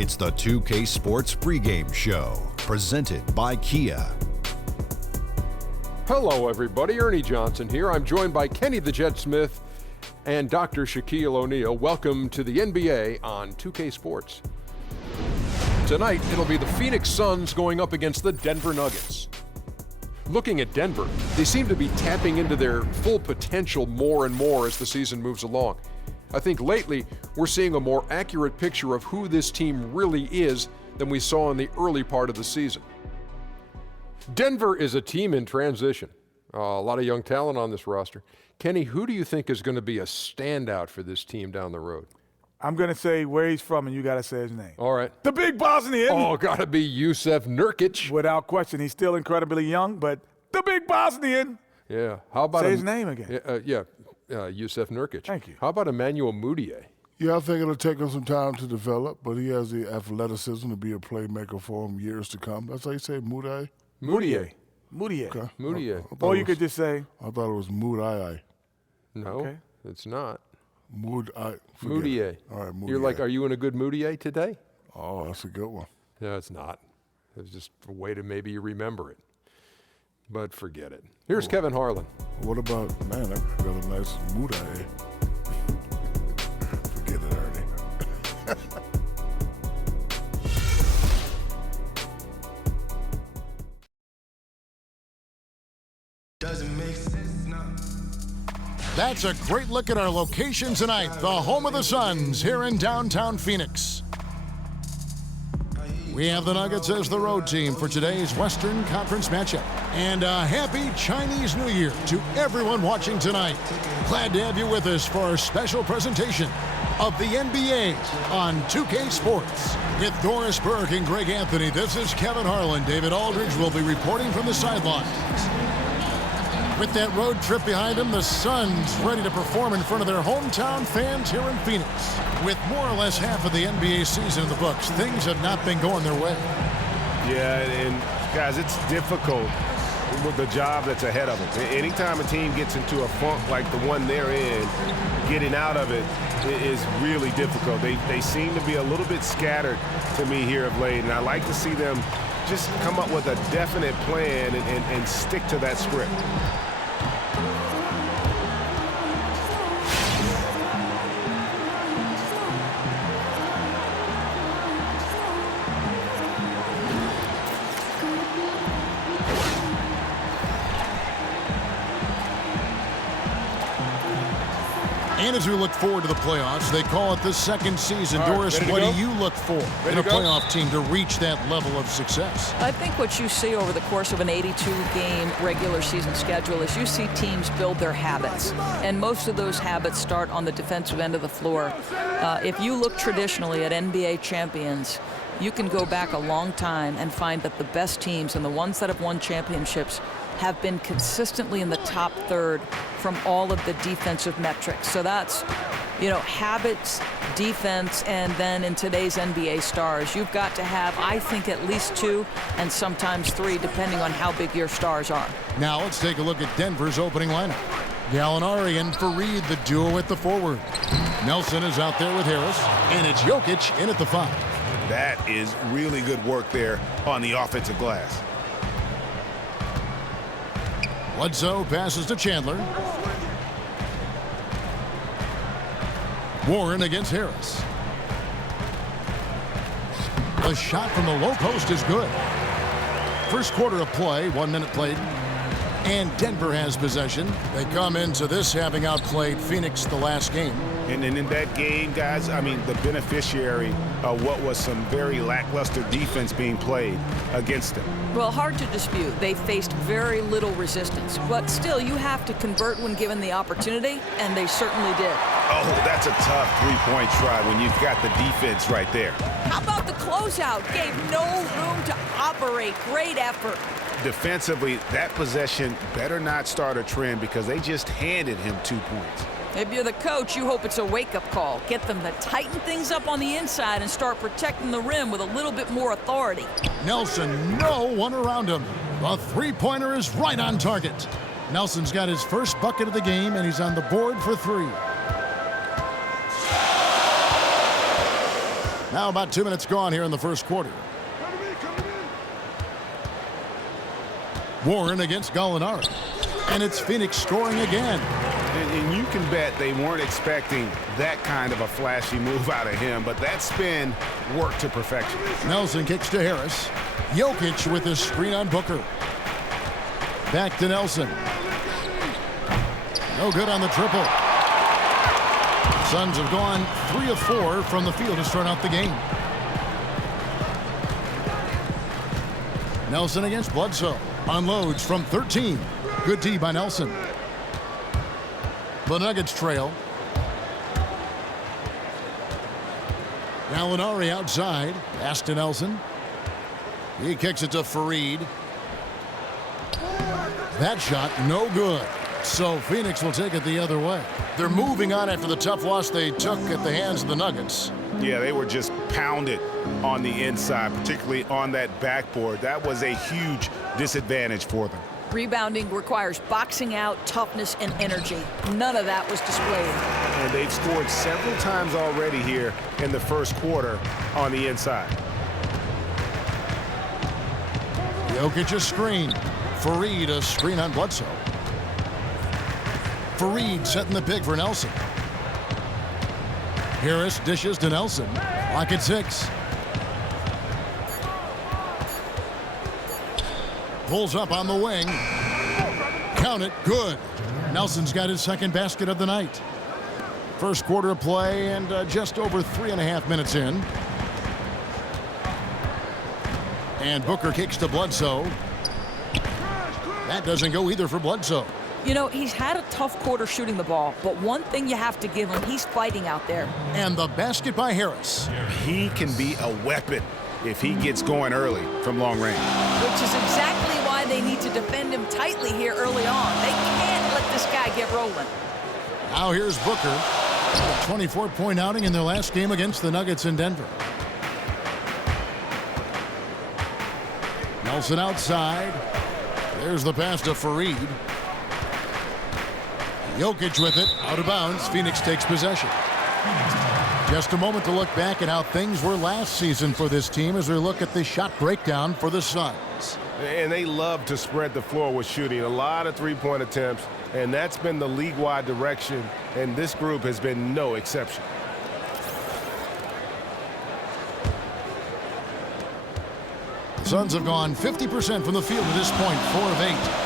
It's the 2K Sports pregame show, presented by Kia. Hello, everybody. Ernie Johnson here. I'm joined by Kenny the Jet Smith and Dr. Shaquille O'Neal. Welcome to the NBA on 2K Sports. Tonight, it'll be the Phoenix Suns going up against the Denver Nuggets. Looking at Denver, they seem to be tapping into their full potential more and more as the season moves along. I think lately, we're seeing a more accurate picture of who this team really is than we saw in the early part of the season. Denver is a team in transition. A lot of young talent on this roster. Kenny, who do you think is going to be a standout for this team down the road? I'm going to say where he's from, and you got to say his name. All right. The big Bosnian. Oh, got to be Jusuf Nurkic. Without question. He's still incredibly young, but the big Bosnian. Yeah. How about say his name again? Jusuf Nurkic. Thank you. How about Emmanuel Mudiay? Yeah, I think it'll take him some time to develop, but he has the athleticism to be a playmaker for him years to come. That's how you say Mudiay? Mudiay. Okay. Mudiay. Or you could just say. I thought it was Mudiay. No, Okay. It's not. Mudiay. All right, Mudiay. You're like, are you in a good Mudiay today? Oh, that's a good one. No, it's not. It's just a way to maybe you remember it. But forget it. Here's Kevin Harlan. What about, man, I got a nice Mudiay. Forget it, Ernie. Doesn't make sense, no. That's a great look at our location tonight, the home of the Suns here in downtown Phoenix. We have the Nuggets as the road team for today's Western Conference matchup. And a happy Chinese New Year to everyone watching tonight. Glad to have you with us for our special presentation of the NBA on 2K Sports. With Doris Burke and Greg Anthony, this is Kevin Harlan. David Aldridge will be reporting from the sidelines. With that road trip behind them, the Suns ready to perform in front of their hometown fans here in Phoenix. With more or less half of the NBA season in the books, things have not been going their way. Yeah, and guys, it's difficult with the job that's ahead of them. Anytime a team gets into a funk like the one they're in, getting out of it is really difficult. They seem to be a little bit scattered to me here of late, and I like to see them just come up with a definite plan and stick to that script. And as we look forward to the playoffs, they call it the second season. All right, Doris, what do you look for in a playoff team to reach that level of success? I think what you see over the course of an 82-game regular season schedule is you see teams build their habits. And most of those habits start on the defensive end of the floor. If you look traditionally at NBA champions, you can go back a long time and find that the best teams and the ones that have won championships have been consistently in the top third from all of the defensive metrics. So that's, habits, defense, and then in today's NBA stars, you've got to have, I think, at least 2 and sometimes 3, depending on how big your stars are. Now let's take a look at Denver's opening lineup. Gallinari and Fareed, the duo at the forward. Nelson is out there with Harris, and it's Jokic in at the 5. That is really good work there on the offensive glass. Bledsoe passes to Chandler. Warren against Harris. The shot from the low post is good. First quarter of play, 1 minute played. And Denver has possession. They come into this having outplayed Phoenix the last game. And in that game, guys, I mean, the beneficiary of what was some very lackluster defense being played against them. Well, hard to dispute. They faced very little resistance. But still, you have to convert when given the opportunity, and they certainly did. Oh, that's a tough three-point try when you've got the defense right there. How about the closeout? Gave no room to operate. Great effort. Defensively, that possession better not start a trend because they just handed him 2 points. If you're the coach, you hope it's a wake-up call. Get them to tighten things up on the inside and start protecting the rim with a little bit more authority. Nelson, no one around him. The three-pointer is right on target. Nelson's got his first bucket of the game, and he's on the board for 3. Now about 2 minutes gone here in the first quarter. Warren against Gallinari. And it's Phoenix scoring again. And you can bet they weren't expecting that kind of a flashy move out of him, but that spin worked to perfection. Nelson kicks to Harris. Jokic with his screen on Booker. Back to Nelson. No good on the triple. Suns have gone 3 of 4 from the field to start out the game. Nelson against Bledsoe. Unloads from 13. Good D by Nelson. The Nuggets trail. Gallinari outside. Pass to Nelson. He kicks it to Fareed. That shot no good. So Phoenix will take it the other way. They're moving on after the tough loss they took at the hands of the Nuggets. Yeah, they were just pounded on the inside, particularly on that backboard. That was a huge disadvantage for them. Rebounding requires boxing out, toughness, and energy. None of that was displayed. And they've scored several times already here in the first quarter on the inside. Jokic a screen. Fareed a screen on Bledsoe. Fareed setting the pick for Nelson. Harris dishes to Nelson. Lock at 6. Pulls up on the wing. Count it. Good. Nelson's got his second basket of the night. First quarter of play and just over 3.5 minutes in. And Booker kicks to Bledsoe. That doesn't go either for Bledsoe. You know, he's had a tough quarter shooting the ball, but one thing you have to give him, he's fighting out there. And the basket by Harris. He can be a weapon if he gets going early from long range. Which is exactly why they need to defend him tightly here early on. They can't let this guy get rolling. Now here's Booker. A 24-point outing in their last game against the Nuggets in Denver. Nelson outside. There's the pass to Fareed. Jokic with it, out of bounds. Phoenix takes possession. Just a moment to look back at how things were last season for this team as we look at the shot breakdown for the Suns. And they love to spread the floor with shooting. A lot of three-point attempts, and that's been the league-wide direction, and this group has been no exception. The Suns have gone 50% from the field at this point, 4 of 8.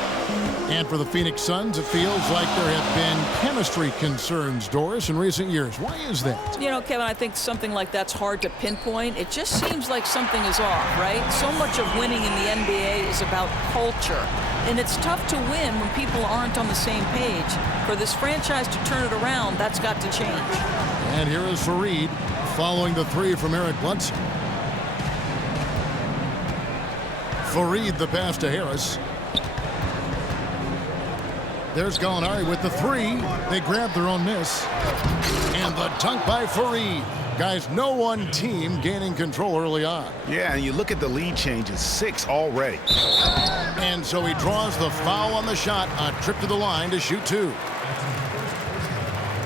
And for the Phoenix Suns, it feels like there have been chemistry concerns, Doris, in recent years. Why is that? You know, Kevin, I think something like that's hard to pinpoint. It just seems like something is off, right? So much of winning in the NBA is about culture. And it's tough to win when people aren't on the same page. For this franchise to turn it around, that's got to change. And here is Fareed following the 3 from Eric Bledsoe. Fareed the pass to Harris. There's Gallinari with the 3. They grab their own miss. And the dunk by Fareed. Guys, no one team gaining control early on. Yeah, and you look at the lead changes, 6 already. And so he draws the foul on the shot, a trip to the line to shoot 2.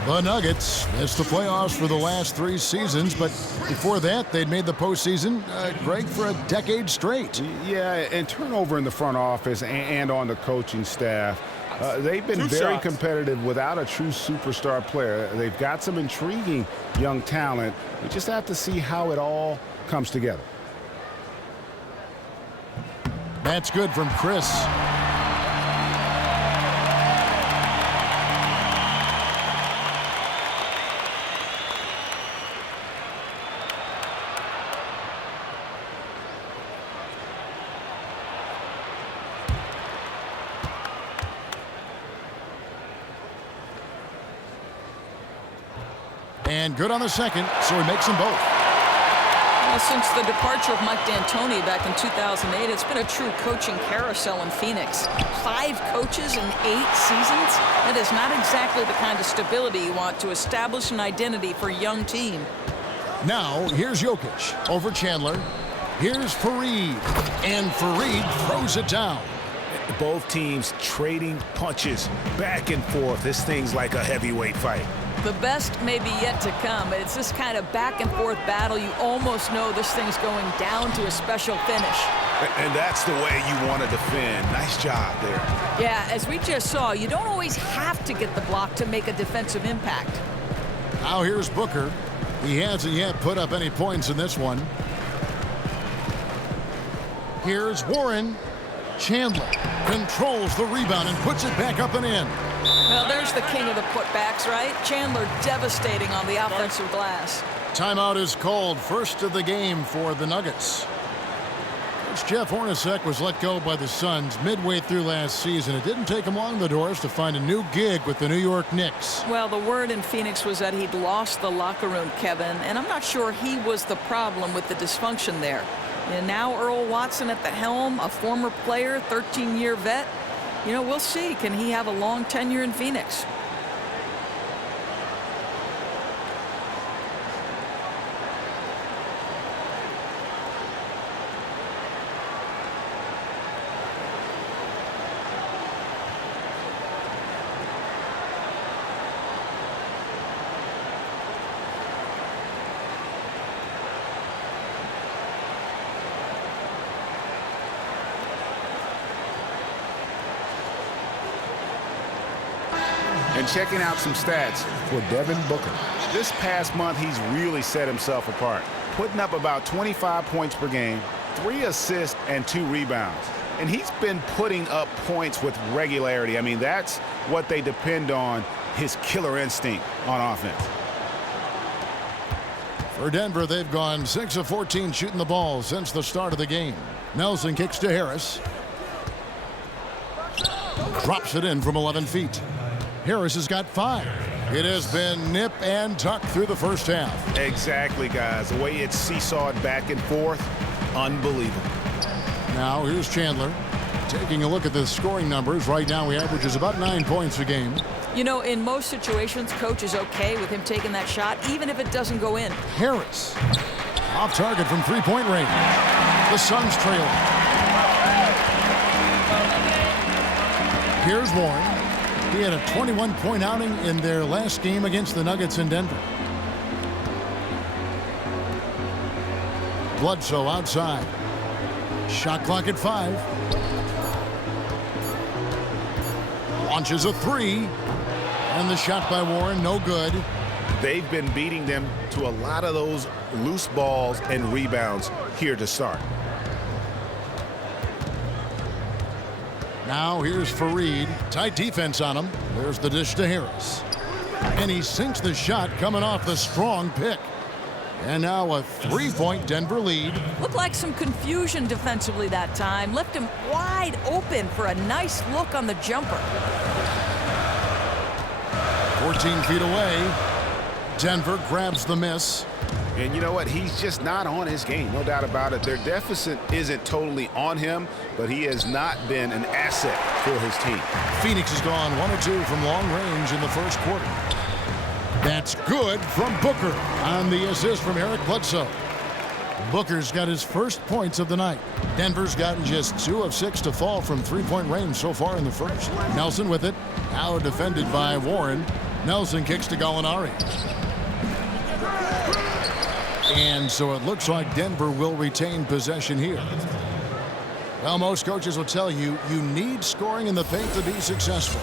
The Nuggets missed the playoffs for the last 3 seasons, but before that, they'd made the postseason, Greg, for a decade straight. Yeah, and turnover in the front office and on the coaching staff. They've been very competitive without a true superstar player. They've got some intriguing young talent. We just have to see how it all comes together. That's good from Chris. And good on the second, so he makes them both. Well, since the departure of Mike D'Antoni back in 2008, it's been a true coaching carousel in Phoenix. 5 coaches in 8 seasons? That is not exactly the kind of stability you want to establish an identity for a young team. Now, here's Jokic over Chandler. Here's Fareed. And Fareed throws it down. Both teams trading punches back and forth. This thing's like a heavyweight fight. The best may be yet to come. It's this kind of back and forth battle. You almost know this thing's going down to a special finish. And that's the way you want to defend. Nice job there. Yeah, as we just saw, you don't always have to get the block to make a defensive impact. Now here's Booker. He hasn't yet put up any points in this one. Here's Warren. Chandler controls the rebound and puts it back up and in. Well, there's the king of the putbacks, right? Chandler devastating on the offensive glass. Timeout is called. First of the game for the Nuggets. Coach Jeff Hornacek was let go by the Suns midway through last season. It didn't take him long the doors to find a new gig with the New York Knicks. Well, the word in Phoenix was that he'd lost the locker room, Kevin, and I'm not sure he was the problem with the dysfunction there. And now Earl Watson at the helm, a former player, 13-year vet. You know, we'll see. Can he have a long tenure in Phoenix? And checking out some stats for Devin Booker. This past month, he's really set himself apart, putting up about 25 points per game, 3 assists, and 2 rebounds. And he's been putting up points with regularity. I mean, that's what they depend on, his killer instinct on offense. For Denver, they've gone 6 of 14 shooting the ball since the start of the game. Nelson kicks to Harris. Drops it in from 11 feet. Harris has got 5. It has been nip and tuck through the first half. Exactly, guys. The way it's seesawed back and forth, unbelievable. Now here's Chandler. Taking a look at the scoring numbers. Right now he averages about 9 points a game. You know, in most situations, coach is okay with him taking that shot, even if it doesn't go in. Harris. Off target from three-point range. The Suns trail. Here's Warren. He had a 21-point outing in their last game against the Nuggets in Denver. Bledsoe outside. Shot clock at 5. Launches a 3. And the shot by Warren, no good. They've been beating them to a lot of those loose balls and rebounds here to start. Now here's Fareed. Tight defense on him. There's the dish to Harris. And he sinks the shot coming off the strong pick. And now a 3-point Denver lead. Looked like some confusion defensively that time. Left him wide open for a nice look on the jumper. 14 feet away. Denver grabs the miss. And you know what? He's just not on his game, no doubt about it. Their deficit isn't totally on him, but he has not been an asset for his team. Phoenix has gone 1 of 2 from long range in the first quarter. That's good from Booker on the assist from Eric Bledsoe. Booker's got his first points of the night. Denver's gotten just 2 of 6 to fall from three-point range so far in the first. Nelson with it. Now defended by Warren. Nelson kicks to Gallinari. And so it looks like Denver will retain possession here. Well, most coaches will tell you, you need scoring in the paint to be successful.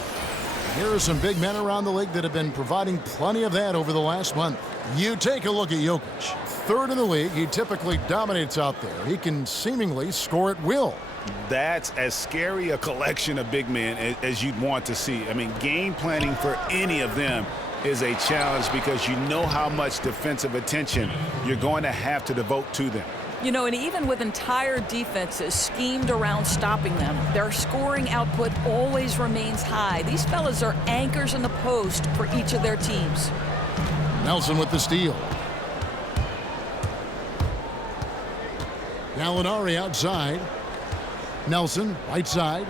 Here are some big men around the league that have been providing plenty of that over the last month. You take a look at Jokic. 3rd in the league. He typically dominates out there. He can seemingly score at will. That's as scary a collection of big men as you'd want to see. I mean, game planning for any of them is a challenge because you know how much defensive attention you're going to have to devote to them. You know, and even with entire defenses schemed around stopping them, their scoring output always remains high. These fellas are anchors in the post for each of their teams. Nelson with the steal. Gallinari outside. Nelson, right side.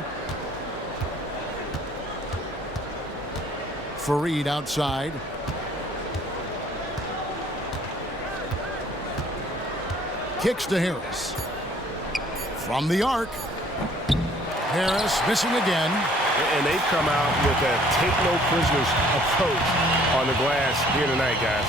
Fareed outside. Kicks to Harris. From the arc. Harris missing again. And they've come out with a take-no-prisoners approach on the glass here tonight, guys.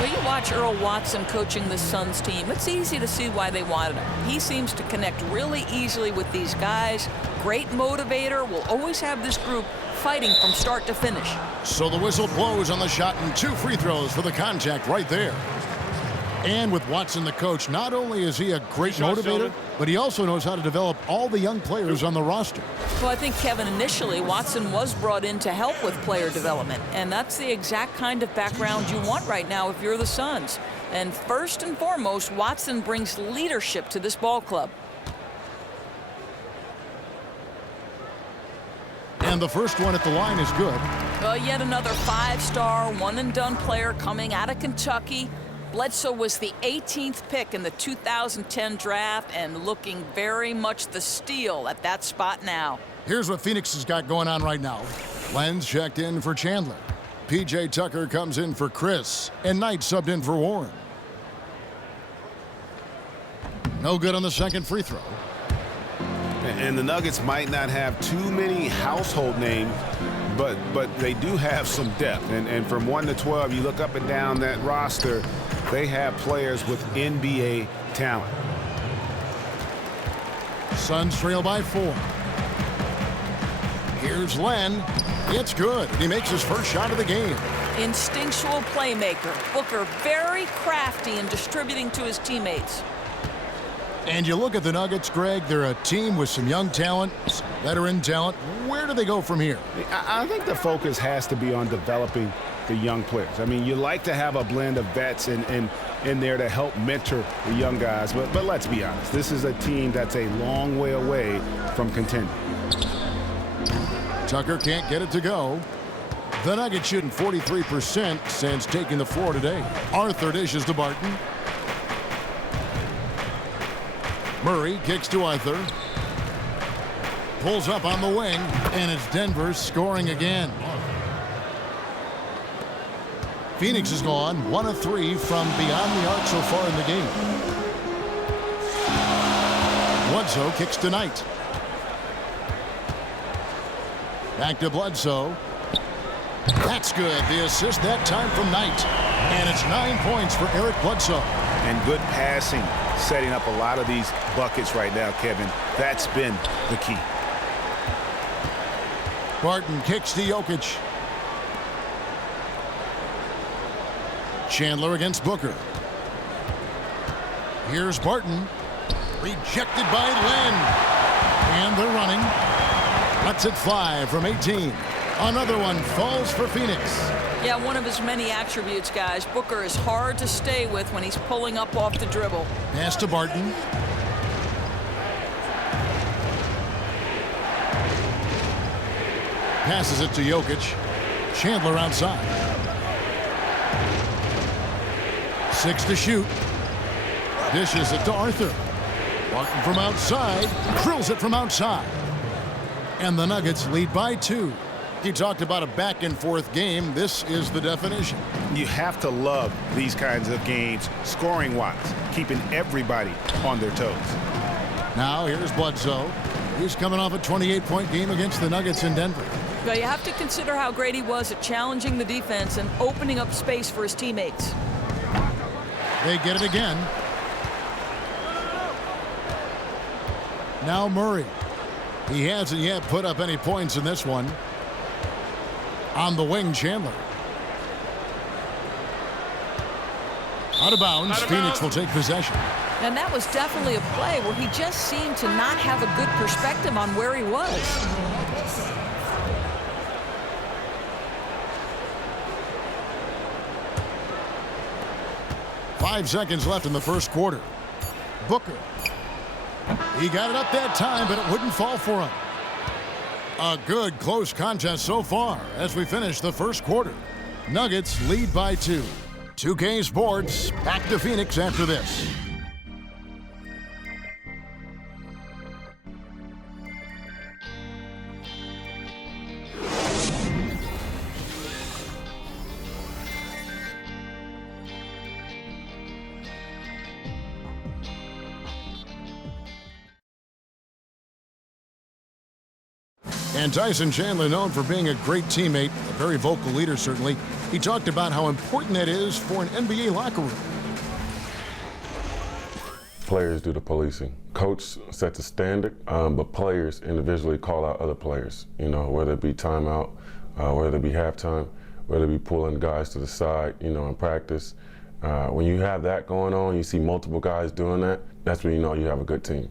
Well, you watch Earl Watson coaching the Suns team. It's easy to see why they wanted him. He seems to connect really easily with these guys. Great motivator. Will always have this group fighting from start to finish. So the whistle blows on the shot and 2 free throws for the contact right there. And with Watson, the coach, not only is he a great motivator, but he also knows how to develop all the young players on the roster. Well, I think, Kevin, initially Watson was brought in to help with player development, and that's the exact kind of background you want right now if you're the Suns. And first and foremost, Watson brings leadership to this ball club. And the first one at the line is good. Well, yet another 5-star, one-and-done player coming out of Kentucky. Bledsoe was the 18th pick in the 2010 draft and looking very much the steal at that spot now. Here's what Phoenix has got going on right now. Lenz checked in for Chandler. P.J. Tucker comes in for Chris. And Knight subbed in for Warren. No good on the second free throw. And the Nuggets might not have too many household names, but they do have some depth. And from 1 to 12, you look up and down that roster, they have players with NBA talent. Suns trail by 4. Here's Len. It's good. He makes his first shot of the game. Instinctual playmaker. Booker very crafty in distributing to his teammates. And you look at the Nuggets, Greg, they're a team with some young talent, some veteran talent. Where do they go from here? I think the focus has to be on developing the young players. I mean, you like to have a blend of vets in there to help mentor the young guys. But let's be honest, this is a team that's a long way away from contending. Tucker can't get it to go. The Nuggets shooting 43% since taking the floor today. Arthur dishes to Barton. Murray kicks to Arthur. Pulls up on the wing, and it's Denver scoring again. Phoenix has gone 1 of 3 from beyond the arc so far in the game. Bledsoe kicks to Knight. Back to Bledsoe. That's good. The assist that time from Knight. And it's 9 points for Eric Bledsoe. And good passing, setting up a lot of these buckets right now, Kevin. That's been the key. Barton kicks to Jokic. Chandler against Booker. Here's Barton. Rejected by Len. And they're running. Lets it fly from 18. Another one falls for Phoenix. Yeah, one of his many attributes, guys. Booker is hard to stay with when he's pulling up off the dribble. Pass to Barton. Passes it to Jokic. Chandler outside. 6 to shoot. Dishes it to Arthur. Barton from outside. Drills it from outside. And the Nuggets lead by 2. You talked about a back-and-forth game. This is the definition. You have to love these kinds of games, scoring-wise, keeping everybody on their toes. Now here's Bledsoe. He's coming off a 28-point game against the Nuggets in Denver. Well, you have to consider how great he was at challenging the defense and opening up space for his teammates. They get it again. Now Murray. He hasn't yet put up any points in this one. On the wing, Chandler. Out of bounds. Phoenix will take possession. And that was definitely a play where he just seemed to not have a good perspective on where he was. Five seconds left in the first quarter. Booker. He got it up that time, but it wouldn't fall for him. A good close contest so far as we finish the first quarter. Nuggets lead by 2. 2K Sports back to Phoenix after this. And Tyson Chandler, known for being a great teammate, a very vocal leader certainly, he talked about how important that is for an NBA locker room. Players do the policing. Coach sets a standard, but players individually call out other players, whether it be timeout, whether it be halftime, whether it be pulling guys to the side, in practice. When you have that going on, you see multiple guys doing that, that's when you know you have a good team.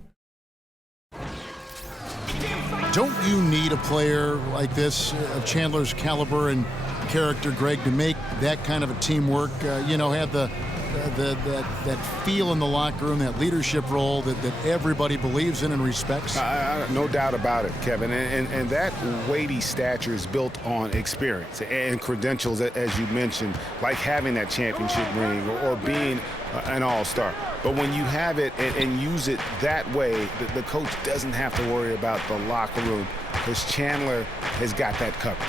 Don't you need a player like this of Chandler's caliber and character, Greg, to make that kind of a teamwork, have that feel in the locker room, that leadership role that everybody believes in and respects? No doubt about it, Kevin. And that weighty stature is built on experience and credentials, as you mentioned, like having that championship ring or being an all-star. But when you have it and use it that way, the coach doesn't have to worry about the locker room because Chandler has got that covered.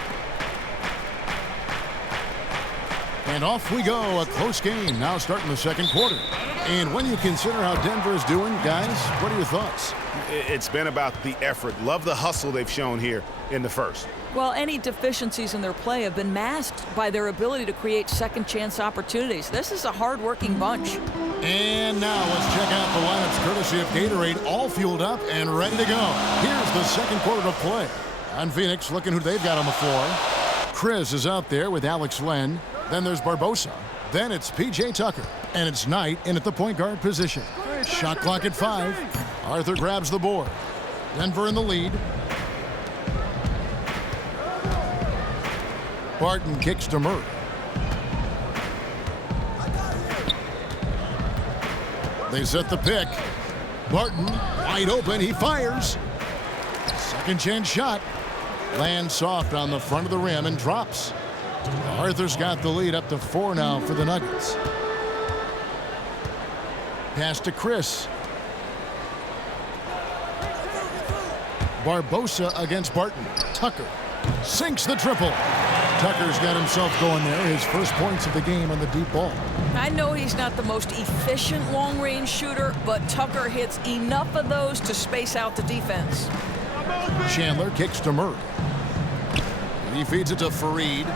And off we go, a close game now starting the second quarter. And when you consider how Denver is doing, guys, what are your thoughts? It's been about the effort. Love the hustle they've shown here in the first. Well, any deficiencies in their play have been masked by their ability to create second chance opportunities. This is a hard-working bunch. And now let's check out the lineups courtesy of Gatorade, all fueled up and ready to go. Here's the second quarter of play. On Phoenix, looking who they've got on the floor. Chris is out there with Alex Len. Then there's Barbosa. Then it's P.J. Tucker. And it's Knight in at the point guard position. Shot clock at 5. Arthur grabs the board. Denver in the lead. Barton kicks to Murray. They set the pick. Barton wide open. He fires. Second chance shot. Lands soft on the front of the rim and drops. Arthur's got the lead up to 4 now for the Nuggets. Pass to Chris. Barbosa against Barton. Tucker sinks the triple. Tucker's got himself going there. His first points of the game on the deep ball. I know he's not the most efficient long-range shooter, but Tucker hits enough of those to space out the defense. Chandler kicks to Murray. He feeds it to Fareed.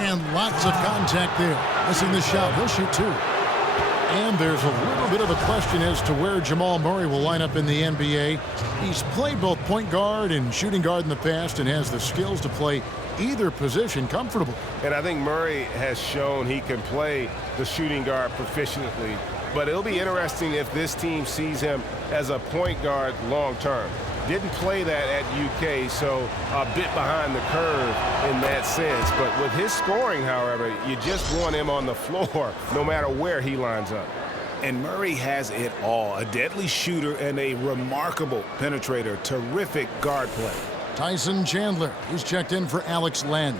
And lots of contact there. Missing the shot. He'll shoot 2. And there's a little bit of a question as to where Jamal Murray will line up in the NBA. He's played both point guard and shooting guard in the past and has the skills to play either position comfortably. And I think Murray has shown he can play the shooting guard proficiently. But it'll be interesting if this team sees him as a point guard long term. Didn't play that at UK, so a bit behind the curve in that sense. But with his scoring, however, you just want him on the floor no matter where he lines up. And Murray has it all. A deadly shooter and a remarkable penetrator. Terrific guard play. Tyson Chandler, who's checked in for Alex Len.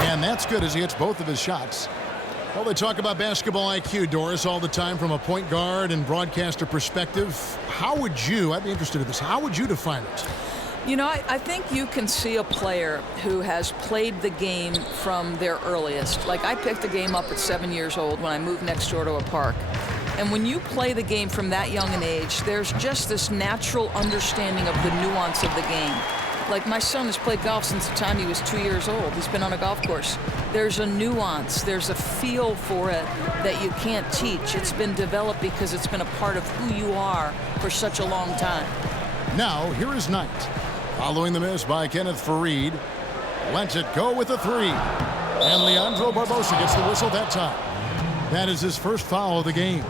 And that's good as he hits both of his shots. Well, they talk about basketball IQ, Doris, all the time from a point guard and broadcaster perspective. How would you, I'd be interested in this, how would you define it? You know, I think you can see a player who has played the game from their earliest. Like, I picked the game up at 7 years old when I moved next door to a park. And when you play the game from that young an age, there's just this natural understanding of the nuance of the game. Like, my son has played golf since the time he was 2 years old. He's been on a golf course. There's a nuance, there's a feel for it that you can't teach. It's been developed because it's been a part of who you are for such a long time. Now, here is Knight. Following the miss by Kenneth Fareed. Lets it go with a 3. And Leandro Barbosa gets the whistle that time. That is his first foul of the game.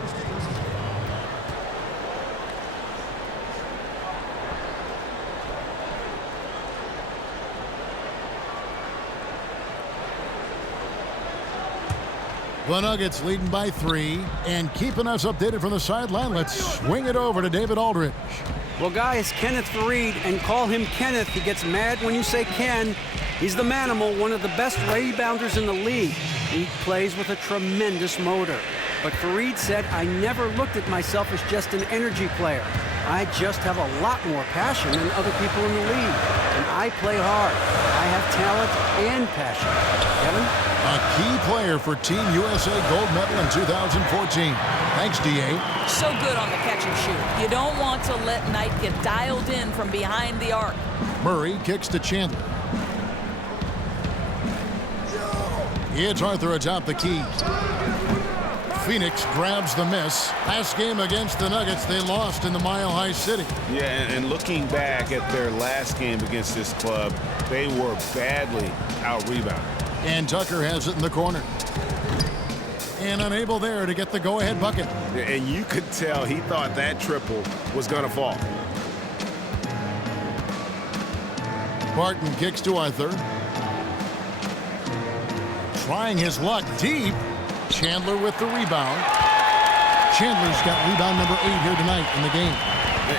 The Nuggets leading by 3 and keeping us updated from the sideline. Let's swing it over to David Aldridge. Well, guys, Kenneth Fareed, and call him Kenneth. He gets mad when you say Ken. He's the manimal, one of the best rebounders in the league. He plays with a tremendous motor. But Fareed said, I never looked at myself as just an energy player. I just have a lot more passion than other people in the league. And I play hard. I have talent and passion. Kevin? A key player for Team USA gold medal in 2014. Thanks, D.A. So good on the catch and shoot. You don't want to let Knight get dialed in from behind the arc. Murray kicks to Chandler. It's Arthur atop the key. Phoenix grabs the miss. Last game against the Nuggets, they lost in the Mile High City. Yeah, and looking back at their last game against this club, they were badly out-rebounded. And Tucker has it in the corner. And unable there to get the go-ahead bucket. And you could tell he thought that triple was going to fall. Barton kicks to Arthur. Trying his luck deep. Chandler with the rebound. Chandler's got rebound number 8 here tonight in the game.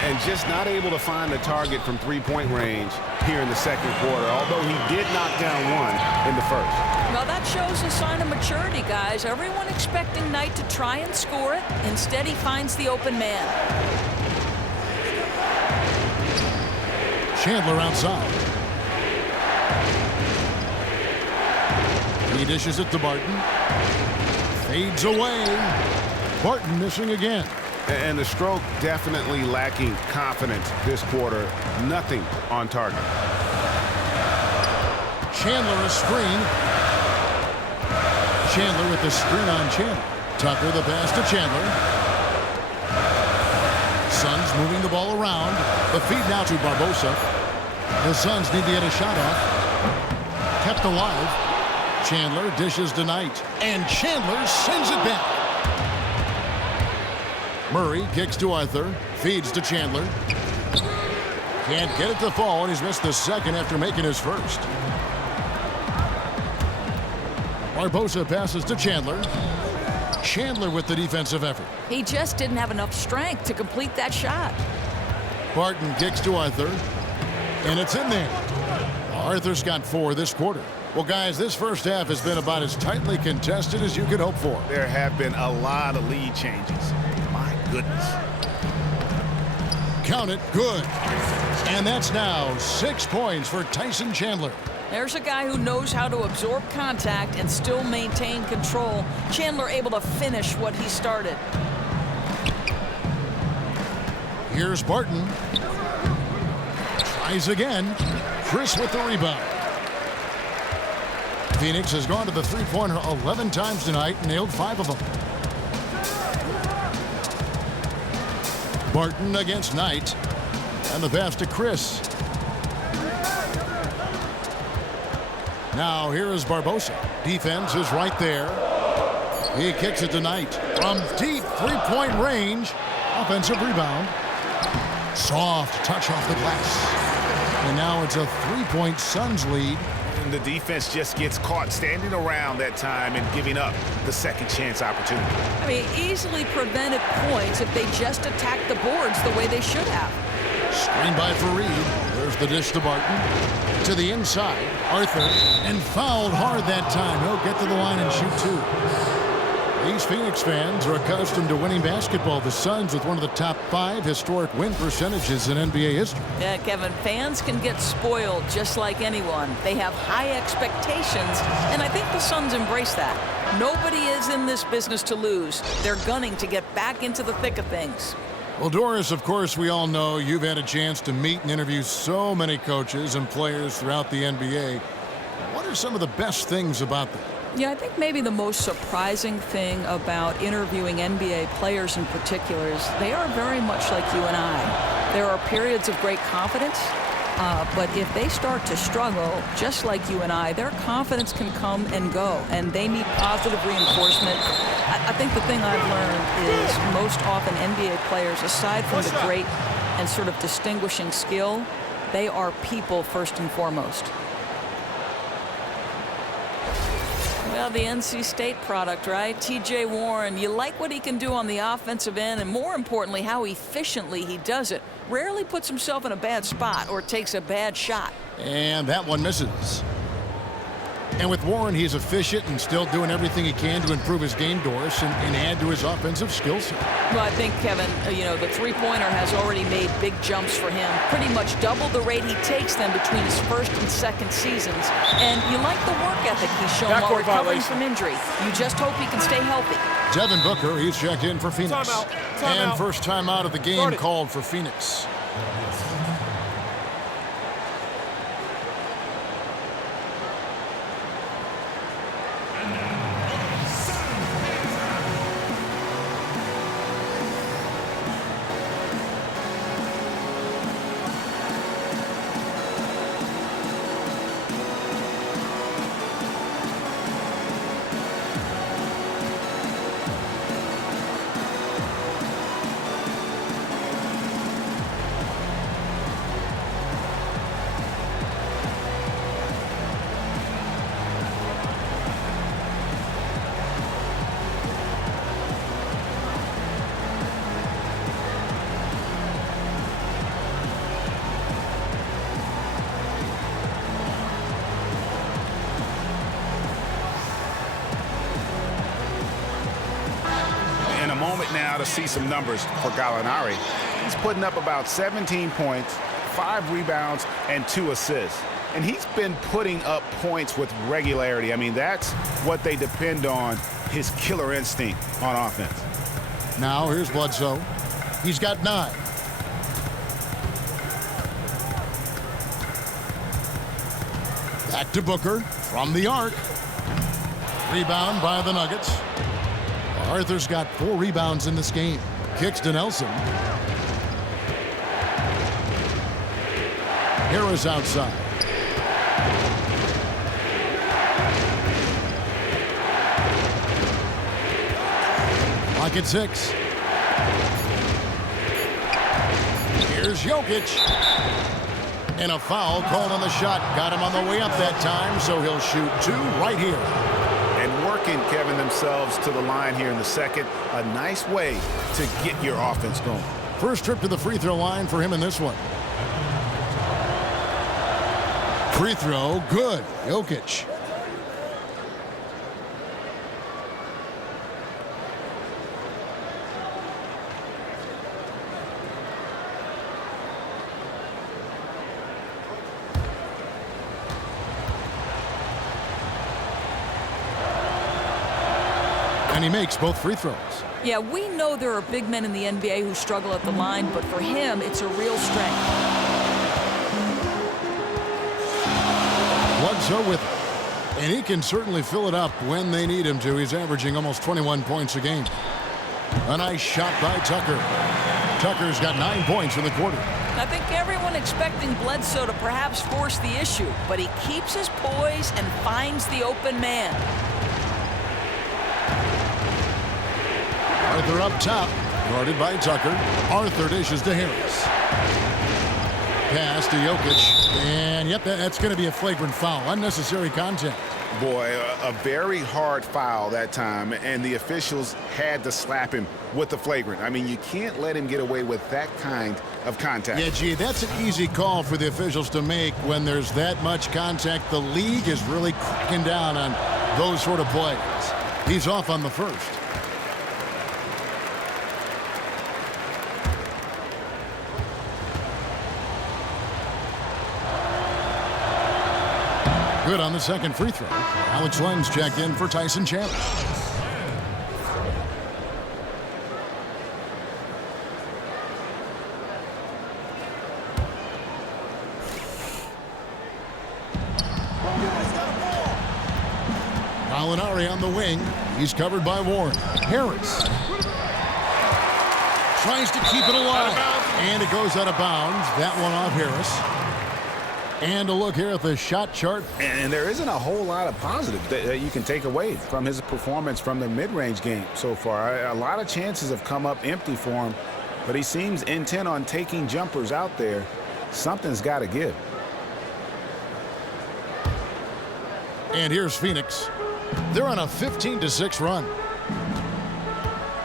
And just not able to find the target from three-point range here in the second quarter, although he did knock down one in the first. Well, that shows a sign of maturity, guys. Everyone expecting Knight to try and score it. Instead, he finds the open man. Chandler outside. He dishes it to Barton. Fades away. Barton missing again. And the stroke definitely lacking confidence this quarter. Nothing on target. Chandler a screen. Chandler with the screen on Chandler. Tucker the pass to Chandler. Suns moving the ball around. The feed now to Barbosa. The Suns need to get a shot off. Kept alive. Chandler dishes to Knight. And Chandler sends it back. Murray kicks to Arthur. Feeds to Chandler. Can't get it to fall, and he's missed the second after making his first. Barbosa passes to Chandler. Chandler with the defensive effort. He just didn't have enough strength to complete that shot. Barton kicks to Arthur. And it's in there. Arthur's got 4 this quarter. Well, guys, this first half has been about as tightly contested as you could hope for. There have been a lot of lead changes. My goodness. Count it. Good. And that's now 6 points for Tyson Chandler. There's a guy who knows how to absorb contact and still maintain control. Chandler able to finish what he started. Here's Barton. Tries again. Chris with the rebound. Phoenix has gone to the three-pointer 11 times tonight and nailed 5 of them. Barton against Knight. And the pass to Chris. Now here is Barbosa. Defense is right there. He kicks it to Knight. From deep three-point range. Offensive rebound. Soft touch off the glass. And now it's a three-point Suns lead. And the defense just gets caught standing around that time and giving up the second chance opportunity. I mean, easily prevented points if they just attacked the boards the way they should have. Screen by Fareed. There's the dish to Barton. To the inside, Arthur. And fouled hard that time. He'll get to the line and shoot 2. These Phoenix fans are accustomed to winning basketball. The Suns with one of the top 5 historic win percentages in NBA history. Yeah, Kevin, fans can get spoiled just like anyone. They have high expectations, and I think the Suns embrace that. Nobody is in this business to lose. They're gunning to get back into the thick of things. Well, Doris, of course, we all know you've had a chance to meet and interview so many coaches and players throughout the NBA. What are some of the best things about them? Yeah, I think maybe the most surprising thing about interviewing NBA players in particular is they are very much like you and I. There are periods of great confidence, but if they start to struggle, just like you and I, their confidence can come and go, and they need positive reinforcement. I think the thing I've learned is most often NBA players, aside from the great and sort of distinguishing skill, they are people first and foremost. Well, the NC State product, right? TJ Warren, you like what he can do on the offensive end, and more importantly, how efficiently he does it. Rarely puts himself in a bad spot or takes a bad shot. And that one misses. And with Warren, he's efficient and still doing everything he can to improve his game, Doris, and add to his offensive skill set. Well, I think, Kevin, the three-pointer has already made big jumps for him. Pretty much double the rate he takes them between his first and second seasons. And you like the work ethic he's shown while recovering from injury. You just hope he can stay healthy. Devin Booker, he's checked in for Phoenix. Timeout. First time out of the game called for Phoenix. Now to see some numbers for Gallinari. He's putting up about 17 points, 5 rebounds, and 2 assists. And he's been putting up points with regularity. I mean, that's what they depend on, his killer instinct on offense. Now here's Bledsoe. He's got 9. Back to Booker from the arc. Rebound by the Nuggets. Arthur's got 4 rebounds in this game. Kicks to Nelson. Harris outside. Clock at 6. Here's Jokic. And a foul called on the shot. Got him on the way up that time, so he'll shoot 2 right here. Kevin themselves to the line here in the second. A nice way to get your offense going. First trip to the free throw line for him in this one. Free throw, good. Jokic. And he makes both free throws. Yeah, we know there are big men in the NBA who struggle at the line, but for him, it's a real strength. Bledsoe with it. And he can certainly fill it up when they need him to. He's averaging almost 21 points a game. A nice shot by Tucker. Tucker's got 9 points in the quarter. I think everyone expecting Bledsoe to perhaps force the issue, but he keeps his poise and finds the open man. Arthur up top, guarded by Tucker. Arthur dishes to Harris. Pass to Jokic. And, yep, that's going to be a flagrant foul. Unnecessary contact. Boy, a very hard foul that time, and the officials had to slap him with the flagrant. I mean, you can't let him get away with that kind of contact. Yeah, gee, that's an easy call for the officials to make when there's that much contact. The league is really cracking down on those sort of plays. He's off on the first. Good on the second free throw. Alex Len's checked in for Tyson Chandler. Gallinari on the wing. He's covered by Warren. Harris tries to keep it alive. And it goes out of bounds. That one off Harris. And a look here at the shot chart. And there isn't a whole lot of positive that you can take away from his performance from the mid-range game so far. A lot of chances have come up empty for him, but he seems intent on taking jumpers out there. Something's got to give. And here's Phoenix. They're on a 15-6 run.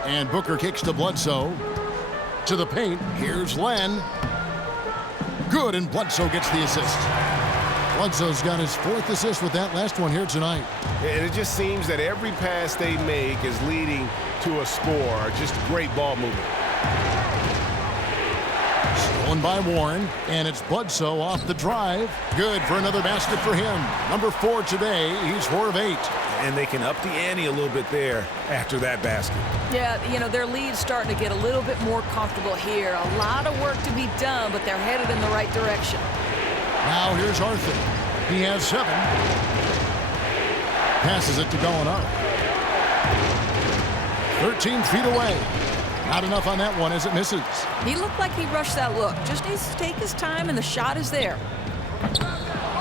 And Booker kicks to Bledsoe. To the paint. Here's Len. Good, and Bledsoe gets the assist. Bledsoe's got his 4th assist with that last one here tonight. And it just seems that every pass they make is leading to a score. Just great ball movement. Stolen by Warren, and it's Bledsoe off the drive. Good for another basket for him. Number 4 today. He's 4 of 8. And they can up the ante a little bit there after that basket. Yeah, you know, their lead's starting to get a little bit more comfortable here. A lot of work to be done, but they're headed in the right direction. Now here's Arthur. He has 7. Passes it to Gallinari. 13 feet away. Not enough on that one as it misses. He looked like he rushed that look. Just needs to take his time, and the shot is there.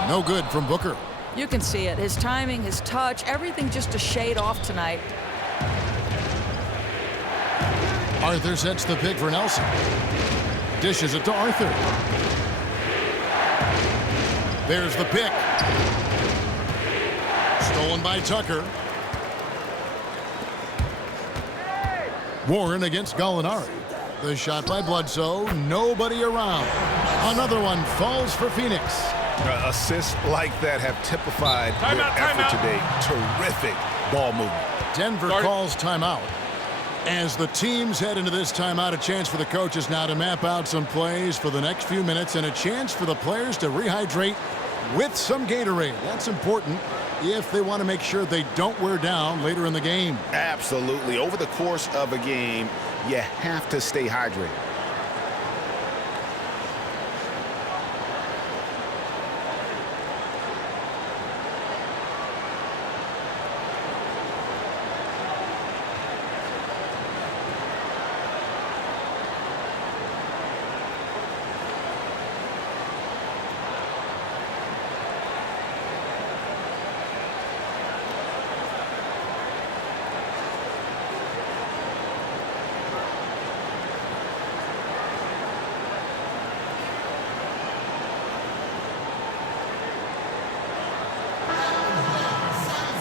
No good from Booker. You can see it. His timing, his touch, everything just a shade off tonight. Arthur sets the pick for Nelson. Dishes it to Arthur. There's the pick. Stolen by Tucker. Warren against Gallinari. The shot by Bledsoe. Nobody around. Another one falls for Phoenix. Assists like that have typified their effort today. Terrific ball movement. Denver calls timeout. As the teams head into this timeout, a chance for the coaches now to map out some plays for the next few minutes and a chance for the players to rehydrate with some Gatorade. That's important if they want to make sure they don't wear down later in the game. Absolutely. Over the course of a game, you have to stay hydrated.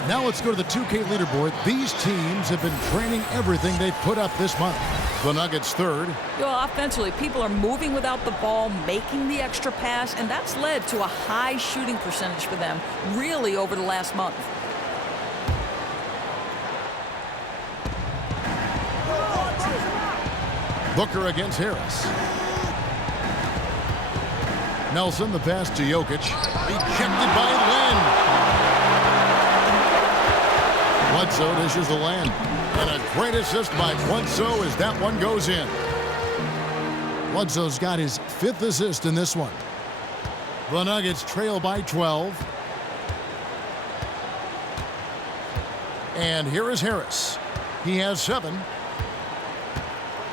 Now let's go to the 2K leaderboard. These teams have been training everything they've put up this month. The Nuggets 3rd. You know, offensively, people are moving without the ball, making the extra pass, and that's led to a high shooting percentage for them, really, over the last month. Booker against Harris. Nelson, the pass to Jokic. Rejected by Len. Bledsoe dishes the land. And a great assist by Bledsoe as that one goes in. Bledsoe's got his 5th assist in this one. The Nuggets trail by 12. And here is Harris. He has 7.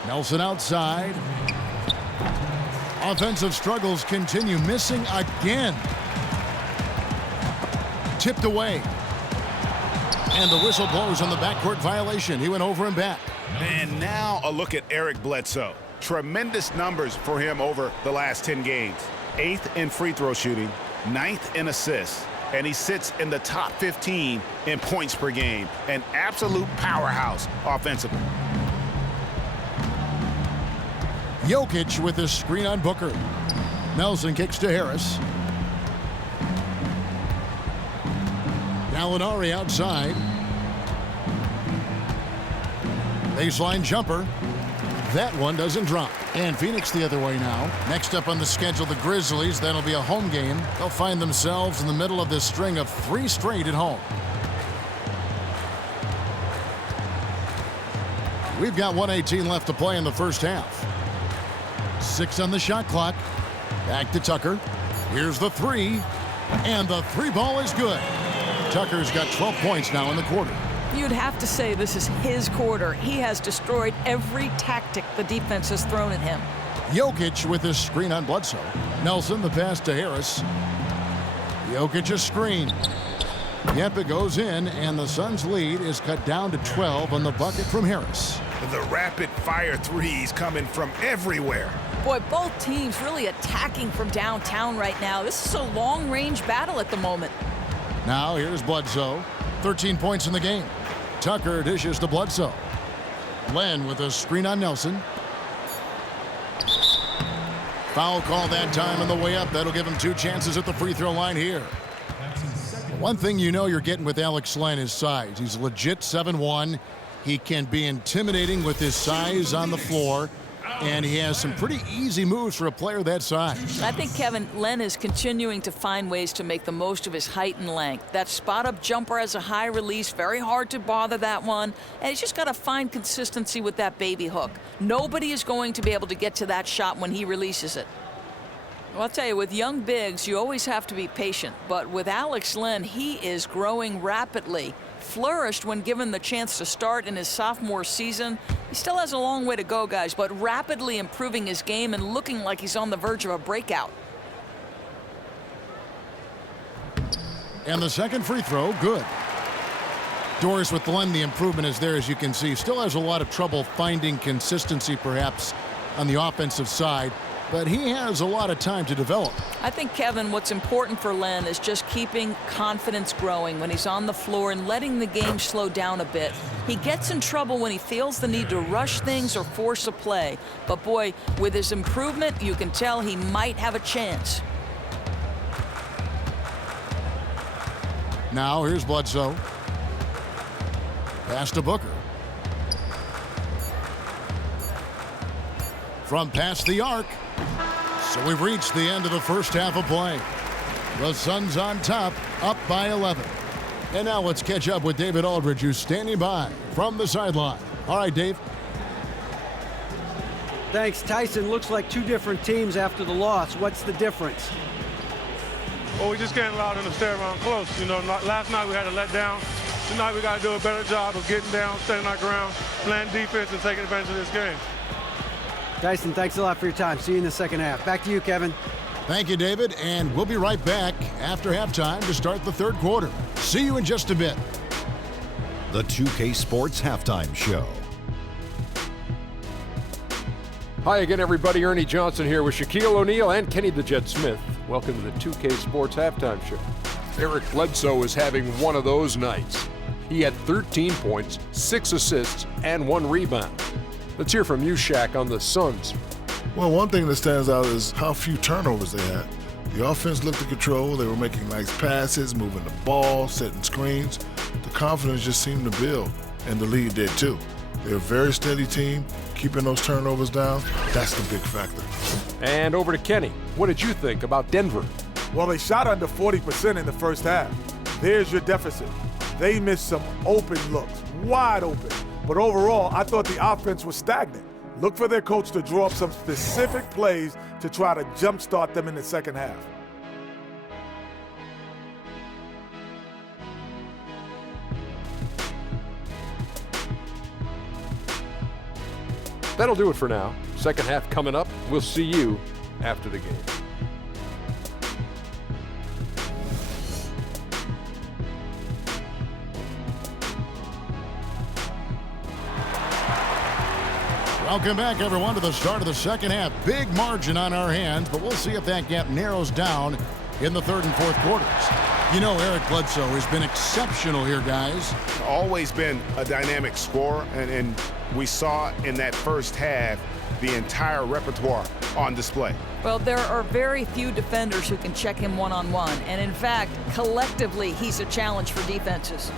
Nelson outside. Offensive struggles continue. Missing again. Tipped away. And the whistle blows on the backcourt violation. He went over and back. And now a look at Eric Bledsoe. Tremendous numbers for him over the last 10 games. 8th in free throw shooting, 9th in assists, and he sits in the top 15 in points per game. An absolute powerhouse offensively. Jokic with a screen on Booker. Nelson kicks to Harris. Gallinari outside. Baseline jumper. That one doesn't drop. And Phoenix the other way now. Next up on the schedule, the Grizzlies. That'll be a home game. They'll find themselves in the middle of this string of 3 straight at home. We've got 1:18 left to play in the first half. 6 on the shot clock. Back to Tucker. Here's the 3. And the 3 ball is good. Tucker's got 12 points now in the quarter. You'd have to say this is his quarter. He has destroyed every tactic the defense has thrown at him. Jokic with his screen on Bledsoe. Nelson, the pass to Harris. Jokic a screen. Yep, it goes in, and the Suns' lead is cut down to 12 on the bucket from Harris. The rapid-fire threes coming from everywhere. Boy, both teams really attacking from downtown right now. This is a long-range battle at the moment. Now here's Bledsoe. 13 points in the game. Tucker dishes to Bledsoe. Len with a screen on Nelson. Foul call that time on the way up. That'll give him 2 chances at the free throw line here. One thing you know you're getting with Alex Len is size. He's legit 7'1". He can be intimidating with his size on the floor, and he has some pretty easy moves for a player that size. I think, Kevin, Len is continuing to find ways to make the most of his height and length. That spot-up jumper has a high release, very hard to bother that one, and he's just got to find consistency with that baby hook. Nobody is going to be able to get to that shot when he releases it. Well, I'll tell you, with young bigs, you always have to be patient, but with Alex Len, he is growing rapidly. Flourished when given the chance to start in his sophomore season. He still has a long way to go, guys, but rapidly improving his game and looking like he's on the verge of a breakout. And the second free throw, good. Doris, with Len, the improvement is there, as you can see. Still has a lot of trouble finding consistency, perhaps, on the offensive side, but he has a lot of time to develop. I think, Kevin, what's important for Len is just keeping confidence growing when he's on the floor and letting the game slow down a bit. He gets in trouble when he feels the need to rush things or force a play. But, boy, with his improvement, you can tell he might have a chance. Now, here's Bledsoe. Pass to Booker. From past the arc. So we've reached the end of the first half of play. The Suns on top, up by 11. And now let's catch up with David Aldridge, who's standing by from the sideline. All right, Dave. Thanks, Tyson. Looks like 2 different teams after the loss. What's the difference? Well, we just can't allow them to stay around close. You know, last night we had to let down. Tonight we got to do a better job of getting down, staying our ground, playing defense, and taking advantage of this game. Tyson, thanks a lot for your time. See you in the second half. Back to you, Kevin. Thank you, David, and we'll be right back after halftime to start the third quarter. See you in just a bit. The 2K Sports Halftime Show. Hi again, everybody. Ernie Johnson here with Shaquille O'Neal and Kenny the Jet Smith. Welcome to the 2K Sports Halftime Show. Eric Bledsoe is having one of those nights. He had 13 points, 6 assists, and 1 rebound. Let's hear from you, Shaq, on the Suns. Well, one thing that stands out is how few turnovers they had. The offense looked in control. They were making nice passes, moving the ball, setting screens. The confidence just seemed to build, and the lead did too. They're a very steady team, keeping those turnovers down. That's the big factor. And over to Kenny. What did you think about Denver? Well, they shot under 40% in the first half. There's your deficit. They missed some open looks, wide open. But overall, I thought the offense was stagnant. Look for their coach to draw up some specific plays to try to jumpstart them in the second half. That'll do it for now. Second half coming up. We'll see you after the game. Welcome back, everyone, to the start of the second half. Big margin on our hands, but we'll see if that gap narrows down in the third and fourth quarters. You know, Eric Bledsoe has been exceptional here, guys. Always been a dynamic scorer, and we saw in that first half the entire repertoire on display. Well, there are very few defenders who can check him one-on-one, and in fact, collectively, he's a challenge for defenses.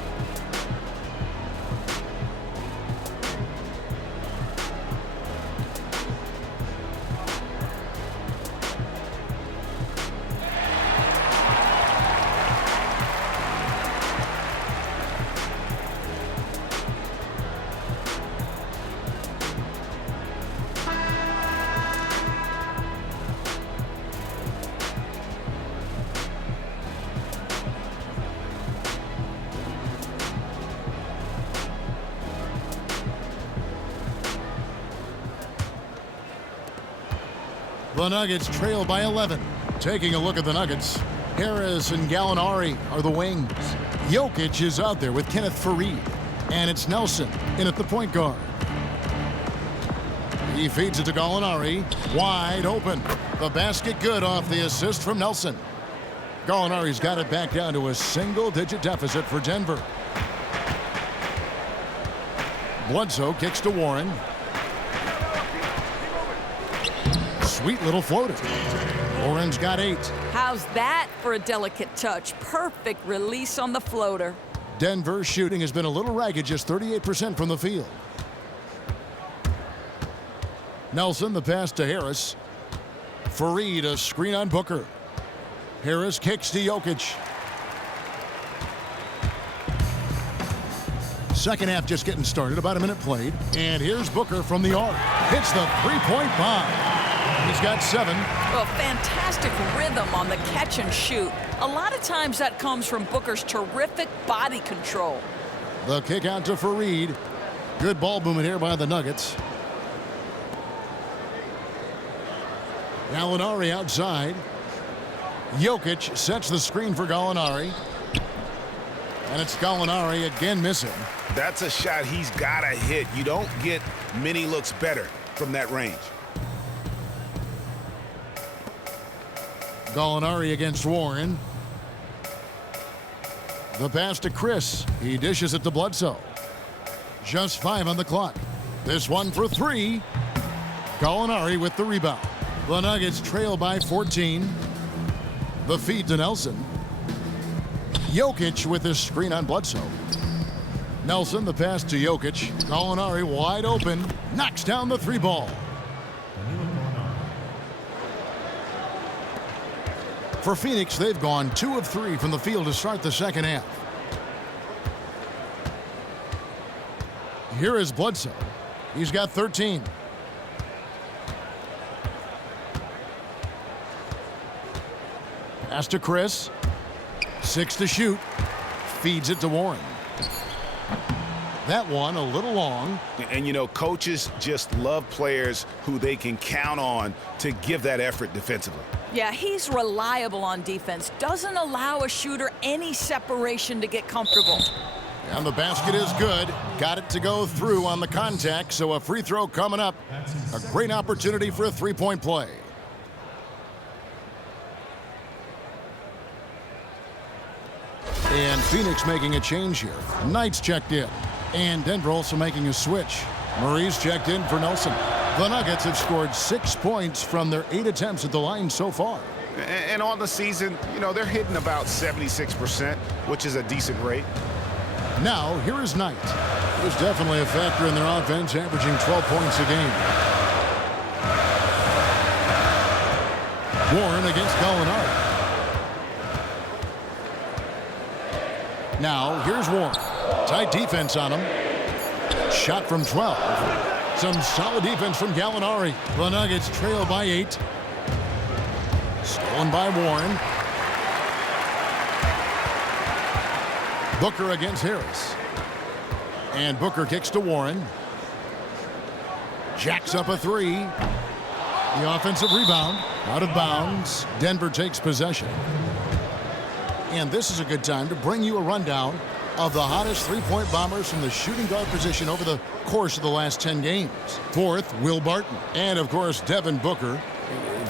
The Nuggets trail by 11. Taking a look at the Nuggets, Harris and Gallinari are the wings. Jokic is out there with Kenneth Faried. And it's Nelson in at the point guard. He feeds it to Gallinari. Wide open. The basket good off the assist from Nelson. Gallinari's got it back down to a single-digit deficit for Denver. Bledsoe kicks to Warren. Sweet little floater. Warren's got 8. How's that for a delicate touch? Perfect release on the floater. Denver's shooting has been a little ragged, just 38% from the field. Nelson, the pass to Harris. Fareed, a screen on Booker. Harris kicks to Jokic. Second half just getting started, about a minute played. And here's Booker from the arc. Hits the three-point bomb. He's got 7. Well, fantastic rhythm on the catch and shoot. A lot of times that comes from Booker's terrific body control. The kick out to Fareed. Good ball movement here by the Nuggets. Gallinari outside. Jokic sets the screen for Gallinari. And it's Gallinari again missing. That's a shot he's got to hit. You don't get many looks better from that range. Gallinari against Warren. The pass to Chris. He dishes it to Bledsoe. Just 5 on the clock. This one for 3. Gallinari with the rebound. The Nuggets trail by 14. The feed to Nelson. Jokic with his screen on Bledsoe. Nelson, the pass to Jokic. Gallinari wide open. Knocks down the 3 ball. For Phoenix, they've gone 2 of 3 from the field to start the second half. Here is Bledsoe. He's got 13. Pass to Chris. 6 to shoot. Feeds it to Warren. That one a little long. And, you know, coaches just love players who they can count on to give that effort defensively. Yeah, he's reliable on defense. Doesn't allow a shooter any separation to get comfortable. And the basket is good. Got it to go through on the contact, so a free throw coming up. A great opportunity for a three-point play. And Phoenix making a change here. Knight's checked in. And Denver also making a switch. Murray's checked in for Nelson. The Nuggets have scored 6 points from their 8 attempts at the line so far. And on the season, you know, they're hitting about 76%, which is a decent rate. Now, here is Knight. He was definitely a factor in their offense, averaging 12 points a game. Warren against Gallinari. Now, here's Warren. Tight defense on him. Shot from 12. Some solid defense from Gallinari. The Nuggets trail by 8. Stolen by Warren. Booker against Harris. And Booker kicks to Warren. Jacks up a 3. The offensive rebound. Out of bounds. Denver takes possession. And this is a good time to bring you a rundown of the hottest three-point bombers from the shooting guard position over the course of the last 10 games. 4th, Will Barton. And, of course, Devin Booker.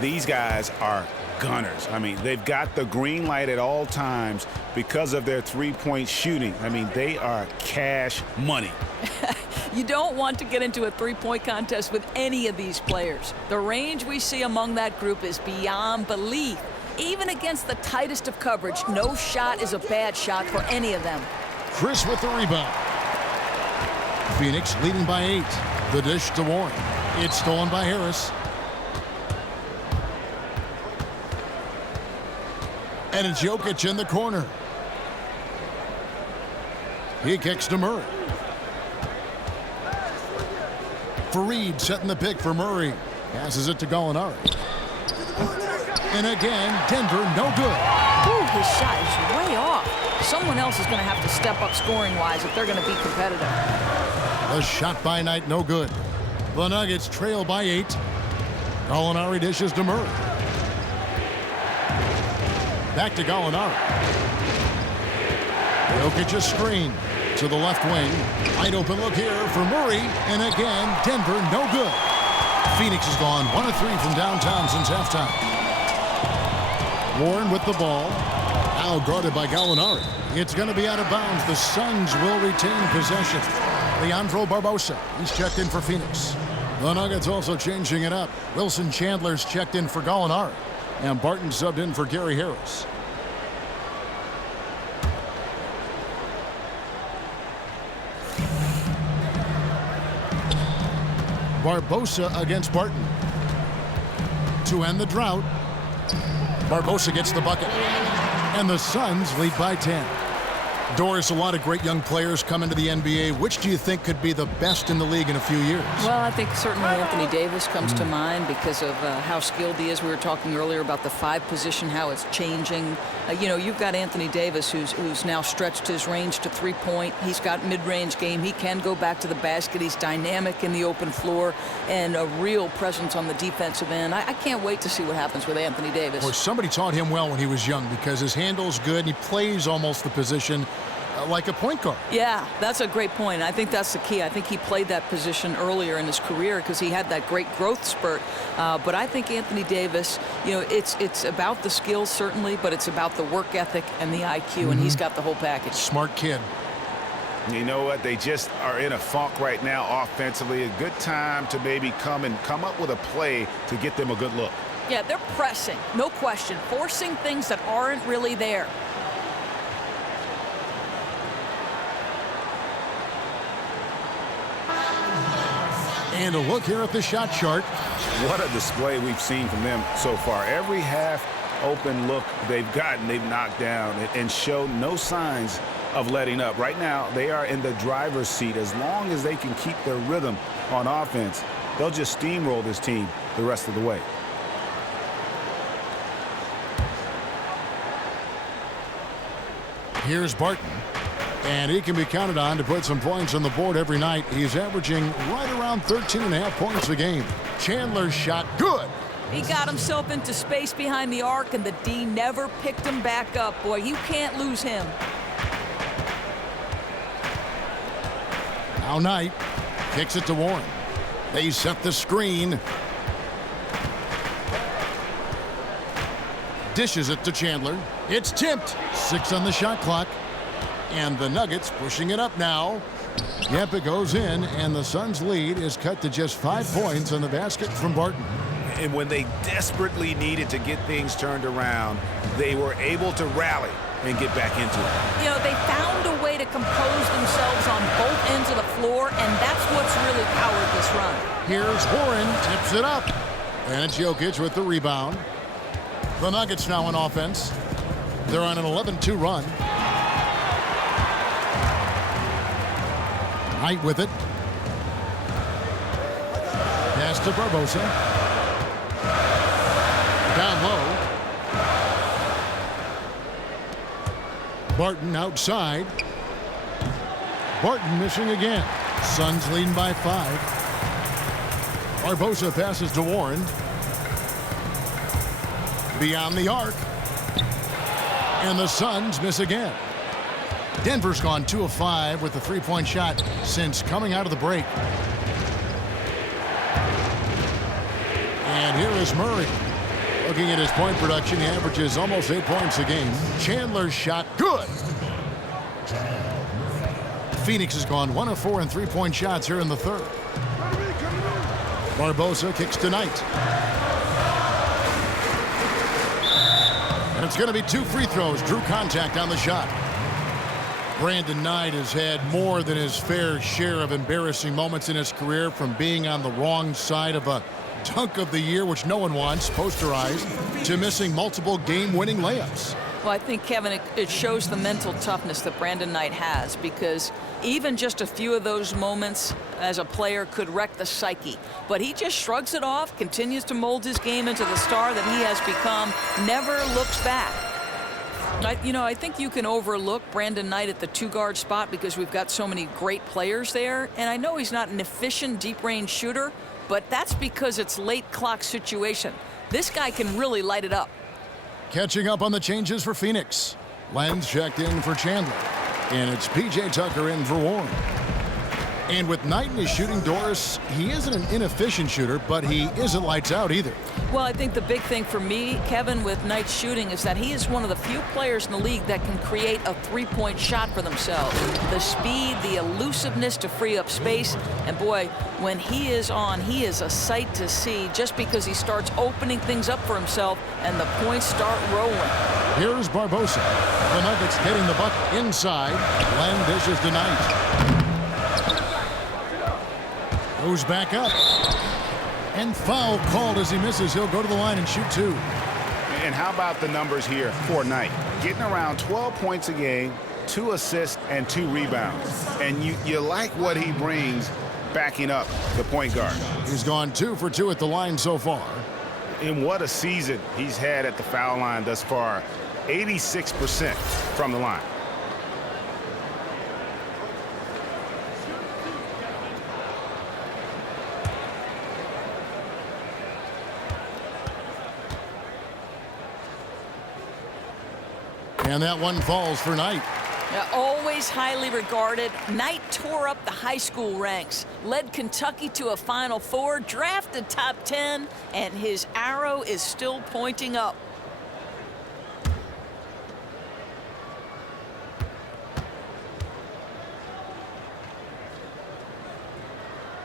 These guys are gunners. I mean, they've got the green light at all times because of their three-point shooting. I mean, they are cash money. You don't want to get into a three-point contest with any of these players. The range we see among that group is beyond belief. Even against the tightest of coverage, no shot is a bad shot for any of them. Chris with the rebound. Phoenix leading by 8. The dish to Warren. It's stolen by Harris. And it's Jokic in the corner. He kicks to Murray. Fareed setting the pick for Murray. Passes it to Gallinari. And again, Denver no good. Ooh, his shot is way off. Someone else is going to have to step up scoring-wise if they're going to be competitive. The shot by Knight no good. The Nuggets trail by 8. Gallinari dishes to Murray. Back to Gallinari. Jokic a screen to the left wing. Wide open look here for Murray. And again, Denver no good. Phoenix has gone 1 of 3 from downtown since halftime. Warren with the ball. Now guarded by Gallinari. It's going to be out of bounds. The Suns will retain possession. Leandro Barbosa. He's checked in for Phoenix. The Nuggets also changing it up. Wilson Chandler's checked in for Gallinari, and Barton subbed in for Gary Harris. Barbosa against Barton. To end the drought, Barbosa gets the bucket, and the Suns lead by 10. Doris, a lot of great young players come into the NBA. Which do you think could be the best in the league in a few years? Well, I think certainly Anthony Davis comes to mind because of how skilled he is. We were talking earlier about the 5 position, how it's changing. You've got Anthony Davis who's now stretched his range to 3-point. He's got mid-range game. He can go back to the basket. He's dynamic in the open floor and a real presence on the defensive end. I can't wait to see what happens with Anthony Davis. Boy, somebody taught him well when he was young because his handle's good and he plays almost the position like a point guard. Yeah, that's a great point. I think that's the key. I think he played that position earlier in his career because he had that great growth spurt. But I think Anthony Davis, it's about the skills certainly, but it's about the work ethic and the IQ, and he's got the whole package. Smart kid. You know what? They just are in a funk right now offensively. A good time to maybe come up with a play to get them a good look. Yeah, they're pressing, no question, forcing things that aren't really there. And a look here at the shot chart. What a display we've seen from them so far. Every half open look they've gotten, they've knocked down and showed no signs of letting up. Right now, they are in the driver's seat. As long as they can keep their rhythm on offense, they'll just steamroll this team the rest of the way. Here's Barton. And he can be counted on to put some points on the board every night. He's averaging right around 13.5 points a game. Chandler's shot, good. He got himself into space behind the arc, and the D never picked him back up. Boy, you can't lose him. Now Knight kicks it to Warren. They set the screen. Dishes it to Chandler. It's tipped. 6 on the shot clock. And the Nuggets pushing it up now. Yep, it goes in, and the Suns' lead is cut to just 5 points on the basket from Barton. And when they desperately needed to get things turned around, they were able to rally and get back into it. They found a way to compose themselves on both ends of the floor, and that's what's really powered this run. Here's Warren, tips it up. And it's Jokic with the rebound. The Nuggets now on offense. They're on an 11-2 run. Knight with it. Pass to Barbosa. Down low. Barton outside. Barton missing again. Suns leading by 5. Barbosa passes to Warren. Beyond the arc. And the Suns miss again. Denver's gone 2 of 5 with the 3-point shot since coming out of the break. And here is Murray. Looking at his point production, he averages almost 8 points a game. Chandler's shot, good. Phoenix has gone 1 of 4 in 3-point shots here in the third. Barbosa kicks to Knight. And it's going to be 2 free throws. Drew contact on the shot. Brandon Knight has had more than his fair share of embarrassing moments in his career, from being on the wrong side of a dunk of the year, which no one wants, posterized, to missing multiple game-winning layups. Well, I think, Kevin, it shows the mental toughness that Brandon Knight has, because even just a few of those moments as a player could wreck the psyche. But he just shrugs it off, continues to mold his game into the star that he has become, never looks back. I think you can overlook Brandon Knight at the 2-guard spot because we've got so many great players there. And I know he's not an efficient deep-range shooter, but that's because it's late clock situation. This guy can really light it up. Catching up on the changes for Phoenix. Lenz checked in for Chandler. And it's P.J. Tucker in for Warren. And with Knight in his shooting, Doris, he isn't an inefficient shooter, but he isn't lights out either. Well, I think the big thing for me, Kevin, with Knight's shooting is that he is one of the few players in the league that can create a three-point shot for themselves. The speed, the elusiveness to free up space, and boy, when he is on, he is a sight to see just because he starts opening things up for himself and the points start rolling. Here's Barbosa. The Nuggets getting the buck inside. Len dishes to Knight. Goes back up. And foul called as he misses. He'll go to the line and shoot 2. And how about the numbers here for Knight? Getting around 12 points a game, 2 assists, and 2 rebounds. And you like what he brings backing up the point guard. He's gone 2 for 2 at the line so far. And what a season he's had at the foul line thus far. 86% from the line. And that one falls for Knight. Always highly regarded, Knight tore up the high school ranks, led Kentucky to a Final Four, drafted top 10, and his arrow is still pointing up.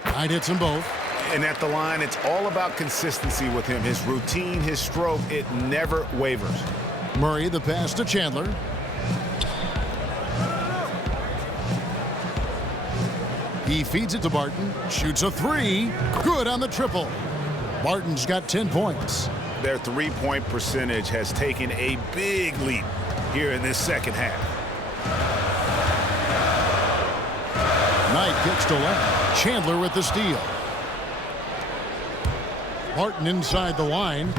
Knight hits them both. And at the line, it's all about consistency with him. His routine, his stroke, it never wavers. Murray, the pass to Chandler. He feeds it to Barton. Shoots a 3. Good on the triple. Barton's got 10 points. Their three-point percentage has taken a big leap here in this second half. Knight kicks to left. Chandler with the steal. Barton inside the line.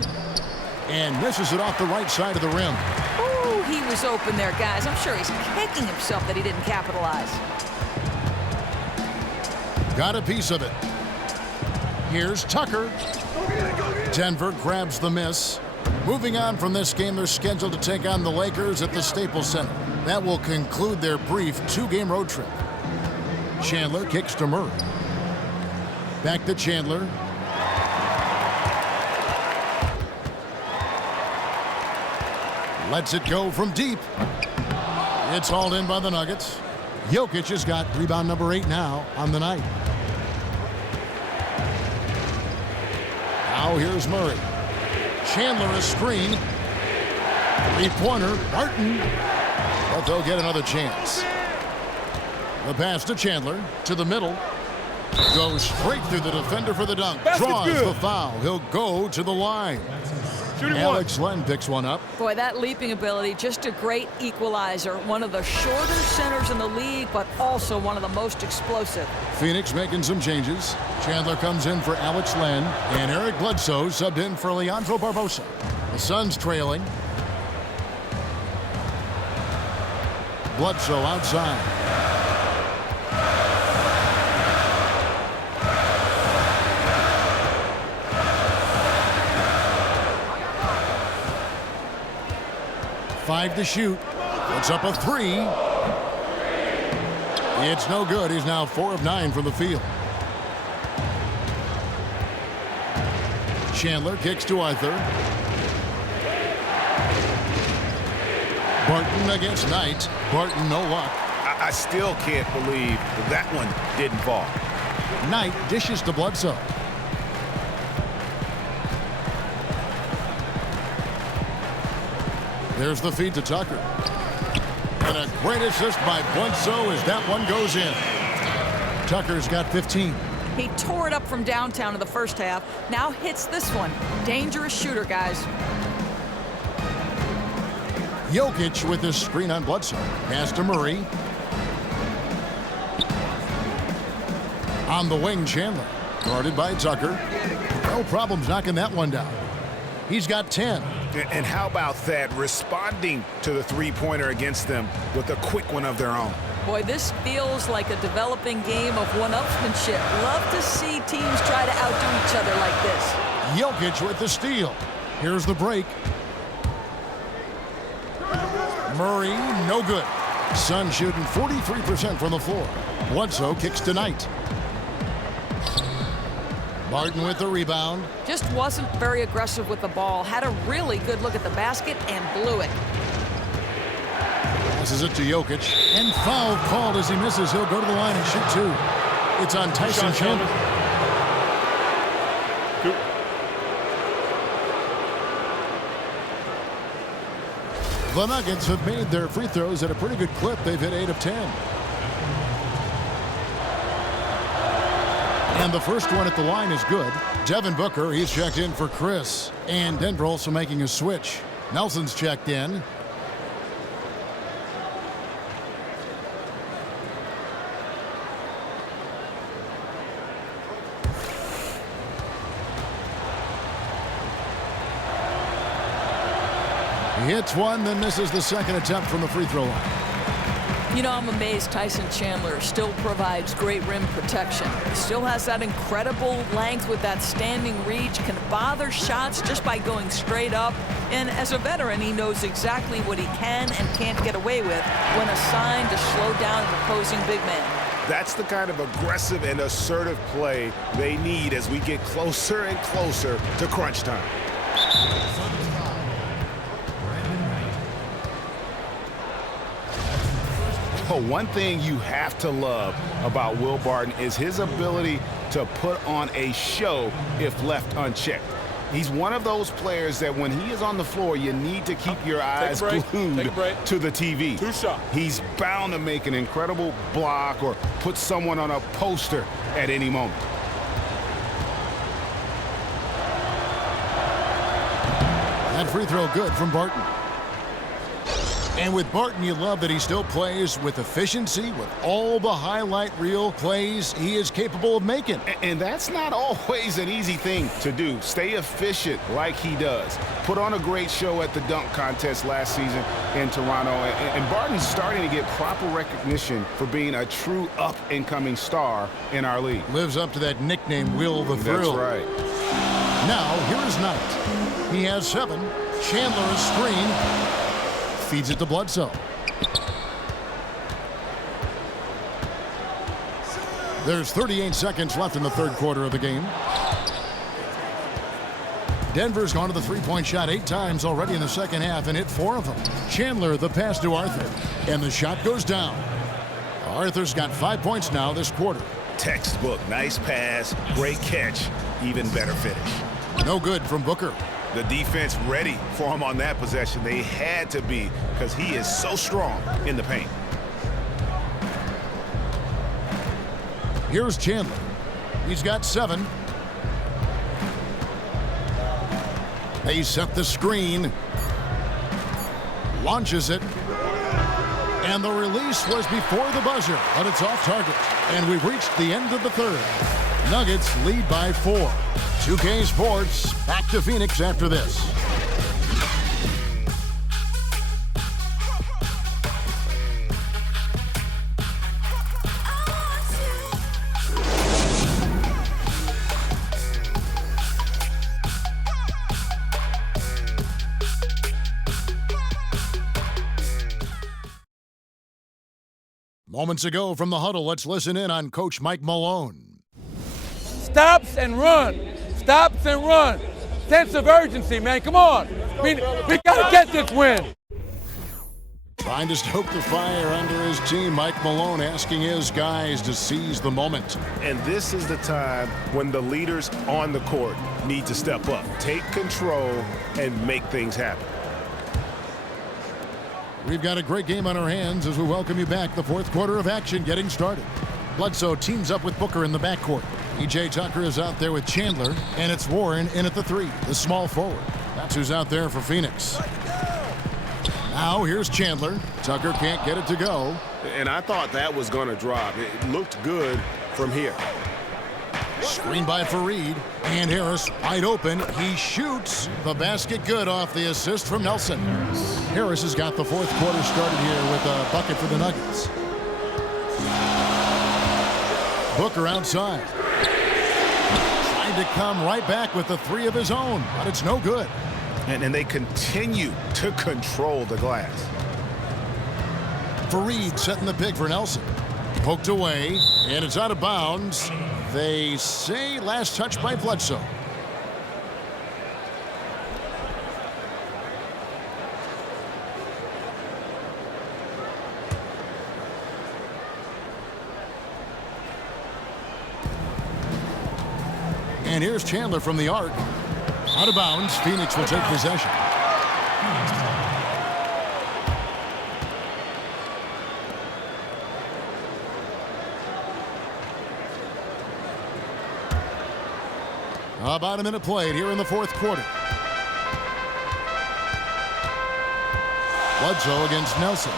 And misses it off the right side of the rim. Ooh, he was open there, guys. I'm sure he's kicking himself that he didn't capitalize. Got a piece of it. Here's Tucker. Denver grabs the miss. Moving on from this game, they're scheduled to take on the Lakers at the Staples Center. That will conclude their brief 2-game road trip. Chandler kicks to Murray. Back to Chandler. Lets it go from deep. It's hauled in by the Nuggets. Jokic has got rebound number 8 now on the night. Now here's Murray. Chandler a screen. 3-pointer. Barton. But they'll get another chance. The pass to Chandler. To the middle. Goes straight through the defender for the dunk. Draws the foul. He'll go to the line. Alex Len picks one up. Boy, that leaping ability, just a great equalizer. One of the shorter centers in the league, but also one of the most explosive. Phoenix making some changes. Chandler comes in for Alex Len, and Eric Bledsoe subbed in for Leandro Barbosa. The Suns trailing. Bledsoe outside. Five to shoot. Puts up a 3. It's no good. He's now 4 of 9 from the field. Chandler kicks to Arthur. Barton against Knight. Barton no luck. I still can't believe that one didn't fall. Knight dishes to Bledsoe. There's the feed to Tucker. And a great assist by Bledsoe as that one goes in. Tucker's got 15. He tore it up from downtown in the first half. Now hits this one. Dangerous shooter, guys. Jokic with his screen on Bledsoe. Pass to Murray. On the wing, Chandler. Guarded by Tucker. No problems knocking that one down. He's got 10. And how about that, responding to the three-pointer against them with a quick one of their own. Boy, this feels like a developing game of one-upsmanship. Love to see teams try to outdo each other like this. Jokic with the steal. Here's the break. Murray, no good. Sun shooting 43% from the floor. Bledsoe kicks tonight. Barton with the rebound. Just wasn't very aggressive with the ball. Had a really good look at the basket and blew it. Passes it to Jokic. And foul called as he misses. He'll go to the line and shoot two. It's on Tyson Chandler. The Nuggets have made their free throws at a pretty good clip. They've hit 8 of 10. And the first one at the line is good. Devin Booker, he's checked in for Chris. And Denver also making a switch. Nelson's checked in. He hits one, then misses the second attempt from the free throw line. You know, I'm amazed Tyson Chandler still provides great rim protection. He still has that incredible length with that standing reach, can bother shots just by going straight up. And as a veteran, he knows exactly what he can and can't get away with when assigned to slow down an opposing big man. That's the kind of aggressive and assertive play they need as we get closer and closer to crunch time. Oh, one thing you have to love about Will Barton is his ability to put on a show if left unchecked. He's one of those players that when he is on the floor, you need to keep your eyes glued to the TV. He's bound to make an incredible block or put someone on a poster at any moment. That free throw good from Barton. And with Barton, you love that he still plays with efficiency, with all the highlight reel plays he is capable of making. And that's not always an easy thing to do. Stay efficient like he does. Put on a great show at the dunk contest last season in Toronto. And Barton's starting to get proper recognition for being a true up-and-coming star in our league. Lives up to that nickname, Will the Thrill. That's right. Now, here is Knight. He has 7. Chandler a screen. Feeds it to Bledsoe. There's 38 seconds left in the third quarter of the game. Denver's gone to the three-point shot 8 times already in the second half and hit 4 of them. Chandler, the pass to Arthur. And the shot goes down. Arthur's got 5 points now this quarter. Textbook, nice pass, great catch, even better finish. No good from Booker. The defense ready for him on that possession. They had to be because he is so strong in the paint. Here's Chandler. He's got 7. They set the screen. Launches it. And the release was before the buzzer, but it's off target. And we've reached the end of the third. Nuggets lead by 4. 2K Sports back to Phoenix after this. Moments ago from the huddle, let's listen in on Coach Mike Malone. Stops and run. Stops and run. Sense of urgency, man. Come on. We got to get this win. Trying to stoke the fire under his team, Mike Malone asking his guys to seize the moment. And this is the time when the leaders on the court need to step up, take control, and make things happen. We've got a great game on our hands as we welcome you back. The fourth quarter of action getting started. Bledsoe teams up with Booker in the backcourt. E.J. Tucker is out there with Chandler, and it's Warren in at the 3, the small forward. That's who's out there for Phoenix. Now here's Chandler. Tucker can't get it to go. And I thought that was going to drop. It looked good from here. Screen by Fareed, and Harris wide open. He shoots the basket good off the assist from Nelson. Harris has got the fourth quarter started here with a bucket for the Nuggets. Booker outside. Trying to come right back with the 3 of his own, but it's no good. And they continue to control the glass. Fareed setting the pick for Nelson. Poked away, and it's out of bounds. They say last touch by Bledsoe. And here's Chandler from the arc. Out of bounds. Phoenix will take possession. About a minute played here in the fourth quarter. Bledsoe against Nelson.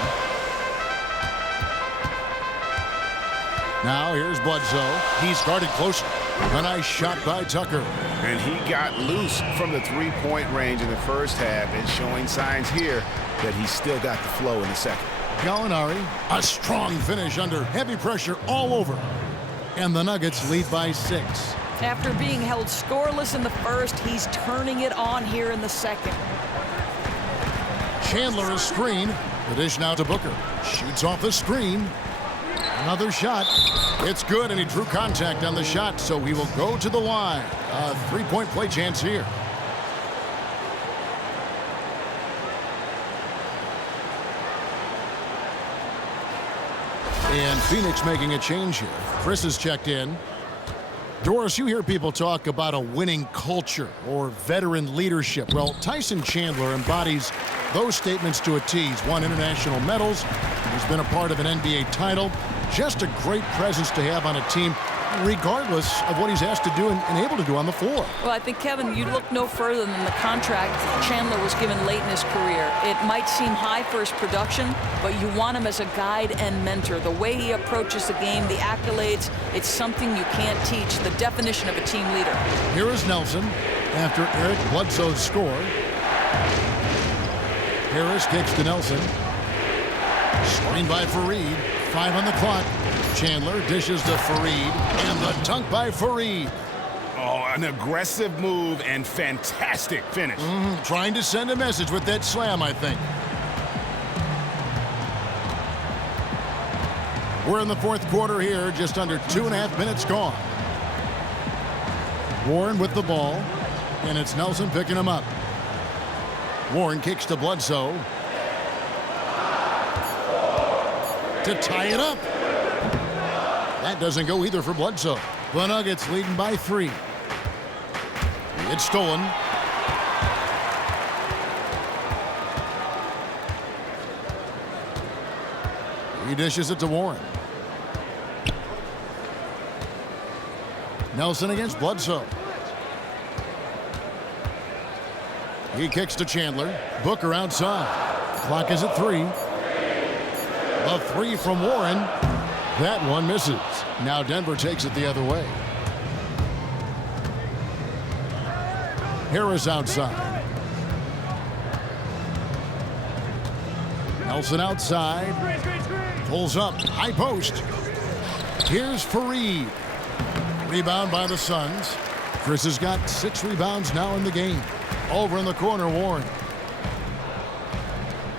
Now here's Bledsoe. He's guarded closer. A nice shot by Tucker. And he got loose from the three-point range in the first half and showing signs here that he's still got the flow in the second. Gallinari, a strong finish under heavy pressure all over. And the Nuggets lead by 6. After being held scoreless in the first, he's turning it on here in the second. Chandler is screen. The dish now to Booker. Shoots off the screen. Another shot. It's good, and he drew contact on the shot, so he will go to the line. A three-point play chance here. And Phoenix making a change here. Chris is checked in. Doris, you hear people talk about a winning culture or veteran leadership. Well, Tyson Chandler embodies those statements to a T. He's won international medals. He's been a part of an NBA title. Just a great presence to have on a team, regardless of what he's asked to do and able to do on the floor. Well, I think, Kevin, you look no further than the contract Chandler was given late in his career. It might seem high for his production, but you want him as a guide and mentor. The way he approaches the game, the accolades, it's something you can't teach, the definition of a team leader. Here is Nelson after Eric Bledsoe's score. Harris kicks to Nelson. Screen by Fareed. 5 on the clock. Chandler dishes to Fareed, and the dunk by Fareed. Oh, an aggressive move and fantastic finish. Trying to send a message with that slam, I think. We're in the fourth quarter here, just under 2.5 minutes gone. Warren with the ball, and it's Nelson picking him up. Warren kicks to Bledsoe. To tie it up. That doesn't go either for Bledsoe. The Nuggets leading by 3. It's stolen. He dishes it to Warren. Nelson against Bledsoe. He kicks to Chandler. Booker outside. Clock is at 3. A 3 from Warren. That one misses. Now Denver takes it the other way. Harris outside. Nelson outside. Pulls up. High post. Here's Fareed. Rebound by the Suns. Chris has got 6 rebounds now in the game. Over in the corner, Warren.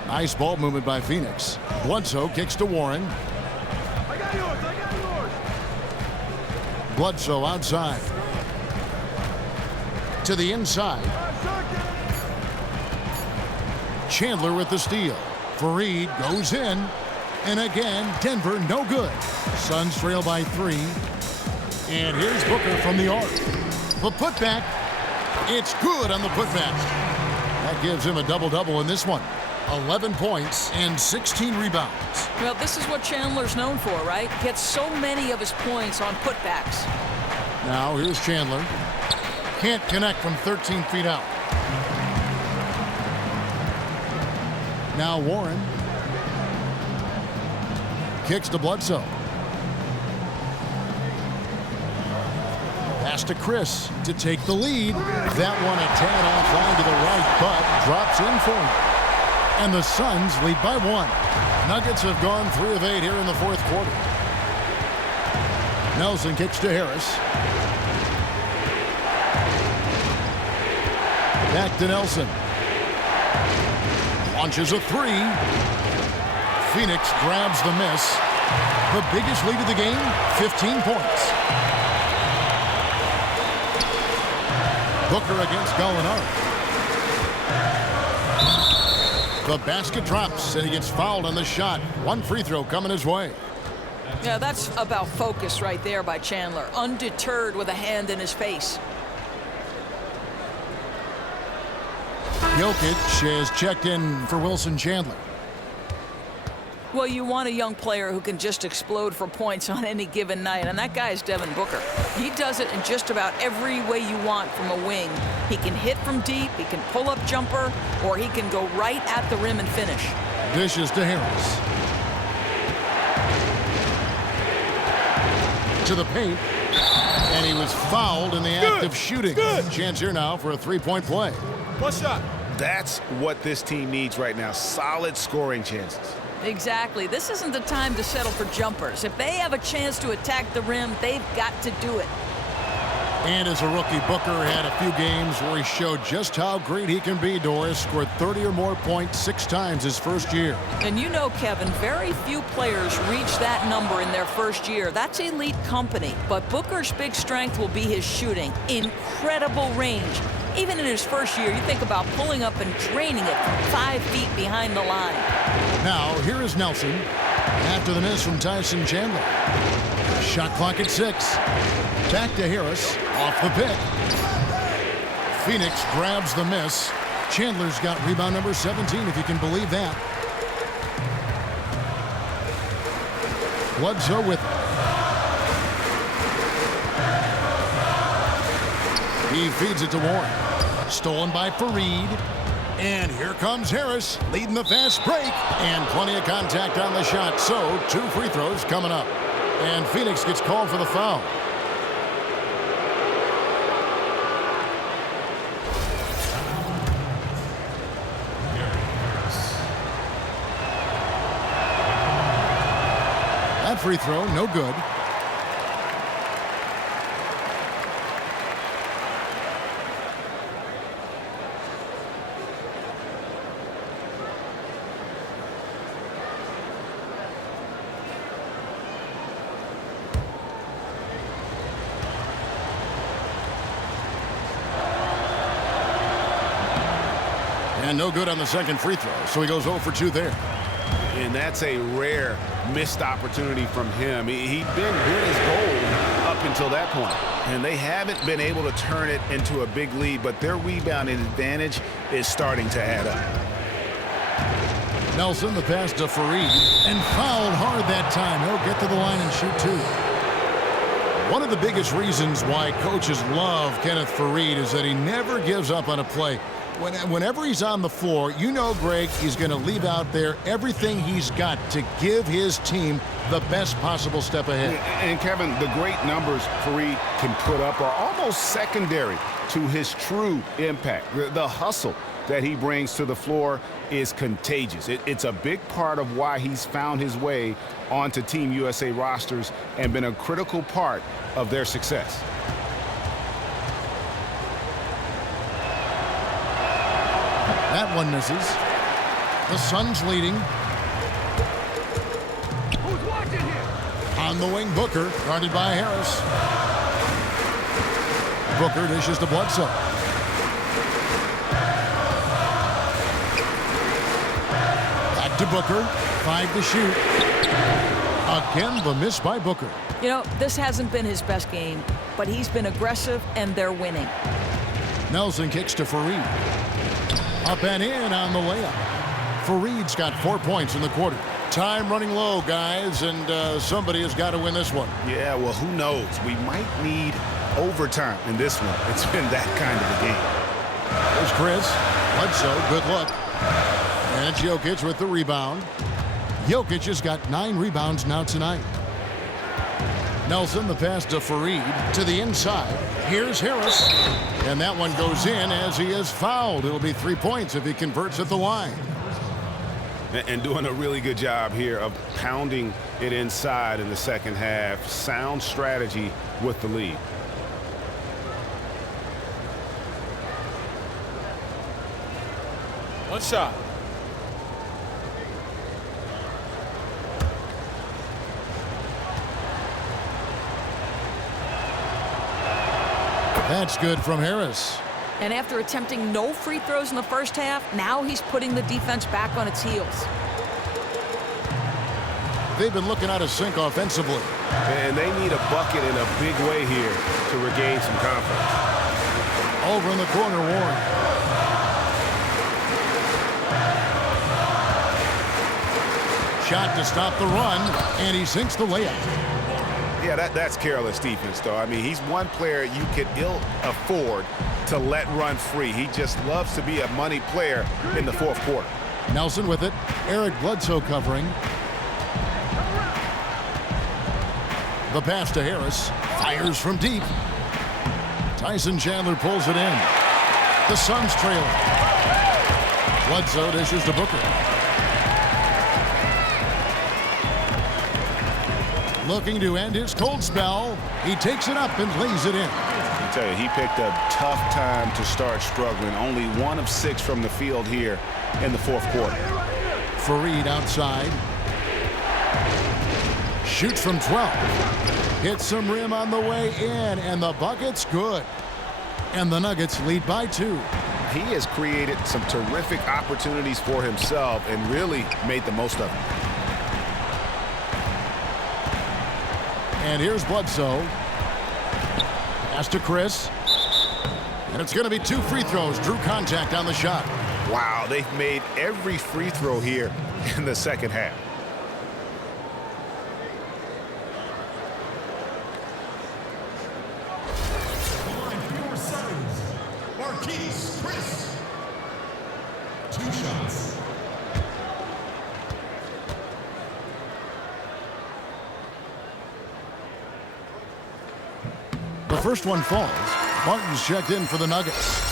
Nice ball movement by Phoenix. Bledsoe kicks to Warren. I got yours. Bledsoe outside. To the inside. Chandler with the steal. Fareed goes in. And again, Denver no good. Suns trail by 3. And here's Booker from the arc. The putback. It's good on the putback. That gives him a double-double in this one. 11 points and 16 rebounds. Well, this is what Chandler's known for, right? Gets so many of his points on putbacks. Now here's Chandler. Can't connect from 13 feet out. Now Warren. Kicks to Bledsoe. Pass to Chris to take the lead. That one a tad offline to the right, but drops in for him. And the Suns lead by 1. Nuggets have gone 3 of 8 here in the fourth quarter. Nelson kicks to Harris. Back to Nelson. Launches a 3. Phoenix grabs the miss. The biggest lead of the game, 15 points. Booker against Gallinari. The basket drops, and he gets fouled on the shot. One free throw coming his way. Yeah, that's about focus right there by Chandler. Undeterred with a hand in his face. Jokic has checked in for Wilson Chandler. Well, you want a young player who can just explode for points on any given night, and that guy is Devin Booker. He does it in just about every way you want from a wing. He can hit from deep, he can pull up jumper, or he can go right at the rim and finish. Dishes to Harris. To the paint, and he was fouled in the act of shooting. Chance here now for a three-point play. One shot. That's what this team needs right now, solid scoring chances. Exactly. This isn't the time to settle for jumpers. If they have a chance to attack the rim, they've got to do it. And as a rookie, Booker had a few games where he showed just how great he can be, Doris. Scored 30 or more points 6 times his first year. And you know, Kevin, very few players reach that number in their first year. That's elite company. But Booker's big strength will be his shooting. Incredible range. Even in his first year, you think about pulling up and draining it from 5 feet behind the line. Now, here is Nelson after the miss from Tyson Chandler. Shot clock at 6. Back to Harris, off the pick. Phoenix grabs the miss. Chandler's got rebound number 17, if you can believe that. Bledsoe with it. He feeds it to Warren. Stolen by Fareed. And here comes Harris, leading the fast break. And plenty of contact on the shot. So, 2 free throws coming up. And Phoenix gets called for the foul. That free throw, no good. And no good on the second free throw, so he goes 0 for 2 there. And that's a rare missed opportunity from him. He'd been good as gold up until that point. And they haven't been able to turn it into a big lead, but their rebounding advantage is starting to add up. Nelson, the pass to Fareed, and fouled hard that time. He'll get to the line and shoot 2. One of the biggest reasons why coaches love Kenneth Fareed is that he never gives up on a play. Whenever he's on the floor, you know, Greg, he's going to leave out there everything he's got to give his team the best possible step ahead. And Kevin, the great numbers Fareed can put up are almost secondary to his true impact. The hustle that he brings to the floor is contagious. It's a big part of why he's found his way onto Team USA rosters and been a critical part of their success. That one misses. The Suns leading. Who's watching here? On the wing, Booker, guarded by Harris. Booker dishes to Bledsoe. Back to Booker. 5 to shoot. Again, the miss by Booker. You know, this hasn't been his best game, but he's been aggressive, and they're winning. Nelson kicks to Fareed. Up and in on the layup. Fareed's got 4 points in the quarter. Time running low, guys, and somebody has got to win this one. Yeah, well, who knows? We might need overtime in this one. It's been that kind of a game. There's Chris. Bledsoe, good look. And it's Jokic with the rebound. Jokic has got 9 rebounds now tonight. Nelson, the pass to Fareed to the inside. Here's Harris. And that one goes in as he is fouled. It'll be 3 points if he converts at the line. And doing a really good job here of pounding it inside in the second half. Sound strategy with the lead. One shot. That's good from Harris. And after attempting no free throws in the first half, now he's putting the defense back on its heels. They've been looking out of sync offensively. And they need a bucket in a big way here to regain some confidence. Over in the corner, Warren. Shot to stop the run, and he sinks the layup. Yeah, that's careless defense, though. I mean, he's one player you could ill afford to let run free. He just loves to be a money player in the fourth quarter. Nelson with it. Eric Bledsoe covering. The pass to Harris. Fires from deep. Tyson Chandler pulls it in. The Suns trailing. Bledsoe dishes to Booker. Looking to end his cold spell. He takes it up and lays it in. I tell you, he picked a tough time to start struggling. Only 1 of 6 from the field here in the fourth quarter. Fareed outside. Shoots from 12. Hits some rim on the way in, and the bucket's good. And the Nuggets lead by 2. He has created some terrific opportunities for himself and really made the most of them. And here's Bledsoe. Pass to Chris. And it's going to be 2 free throws. Drew contact on the shot. Wow, they've made every free throw here in the second half. Chris. 2 shots. The first one falls. Martin's checked in for the Nuggets.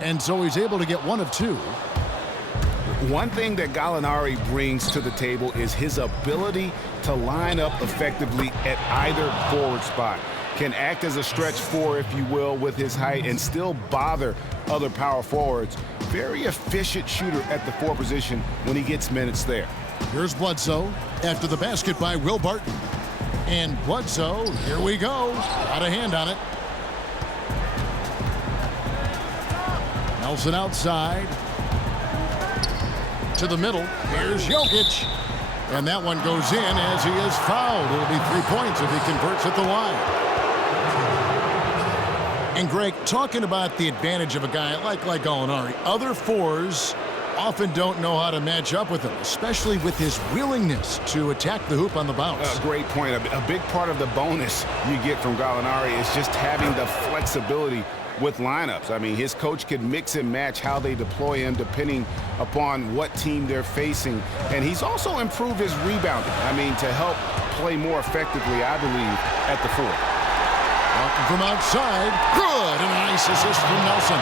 And so he's able to get 1 of 2. One thing that Gallinari brings to the table is his ability to line up effectively at either forward spot. Can act as a stretch 4, if you will, with his height and still bother other power forwards. Very efficient shooter at the 4 position when he gets minutes there. Here's Bledsoe after the basket by Will Barton. And Bledsoe, here we go. Got a hand on it. Nelson outside. To the middle. Here's Jokic. And that one goes in as he is fouled. It'll be 3 points if he converts at the line. And Greg, talking about the advantage of a guy like Gallinari, other 4s often don't know how to match up with him, especially with his willingness to attack the hoop on the bounce. Great point. A big part of the bonus you get from Gallinari is just having the flexibility with lineups. I mean, his coach can mix and match how they deploy him depending upon what team they're facing. And he's also improved his rebounding. I mean, to help play more effectively, I believe, at the 4. From outside, good, and a nice assist from Nelson.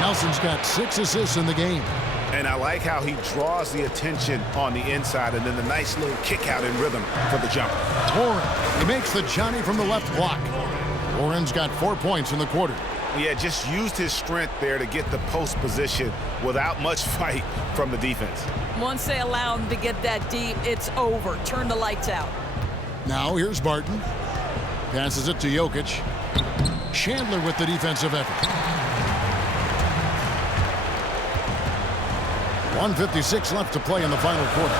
Nelson's got 6 assists in the game. And I like how he draws the attention on the inside, and then the nice little kick out in rhythm for the jumper. Torren, he makes the Johnny from the left block. Warren's got 4 points in the quarter. Yeah, just used his strength there to get the post position without much fight from the defense. Once they allow him to get that deep, it's over. Turn the lights out. Now here's Barton. Passes it to Jokic. Chandler with the defensive effort. 1:56 left to play in the final quarter.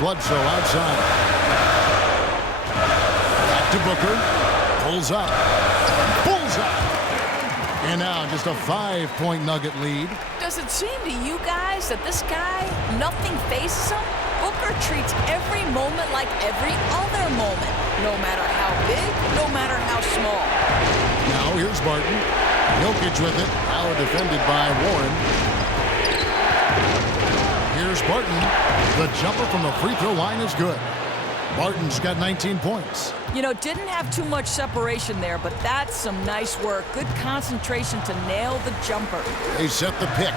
Bledsoe outside. To Booker, pulls up, and now just a 5-point Nugget lead. Does it seem to you guys that this guy, nothing phases him? Booker treats every moment like every other moment, no matter how big, no matter how small. Now here's Barton. Jokic with it, now defended by Warren. Here's Barton. The jumper from the free throw line is good. Barton's got 19 points. You know, didn't have too much separation there, but that's some nice work. Good concentration to nail the jumper. They set the pick.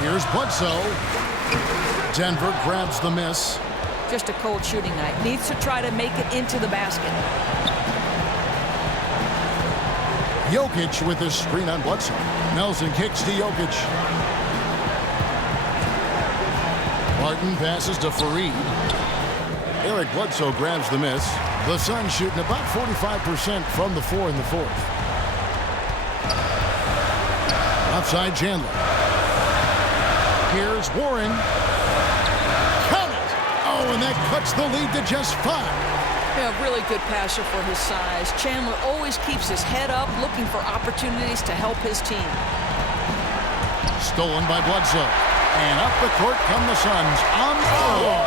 Here's Bledsoe. Denver grabs the miss. Just a cold shooting night. Needs to try to make it into the basket. Jokic with his screen on Bledsoe. Nelson kicks to Jokic. Martin passes to Fareed. Eric Bledsoe grabs the miss. The Suns shooting about 45% from the floor in the fourth. Outside Chandler. Here's Warren. Count it! Oh, and that cuts the lead to just 5. Yeah, really good passer for his size. Chandler always keeps his head up, looking for opportunities to help his team. Stolen by Bledsoe. And up the court come the Suns. On the floor.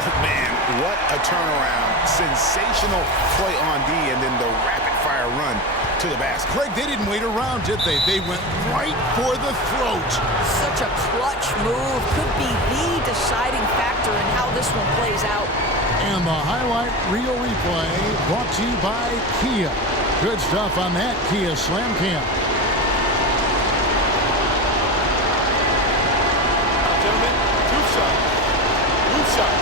Oh, man, what a turnaround. Sensational play on D, and then the rapid-fire run to the basket. Craig, they didn't wait around, did they? They went right for the throat. Such a clutch move. Could be the deciding factor in how this one plays out. And the highlight reel replay brought to you by Kia. Good stuff on that Kia Slam Cam. Gentlemen, two shot. Two shot.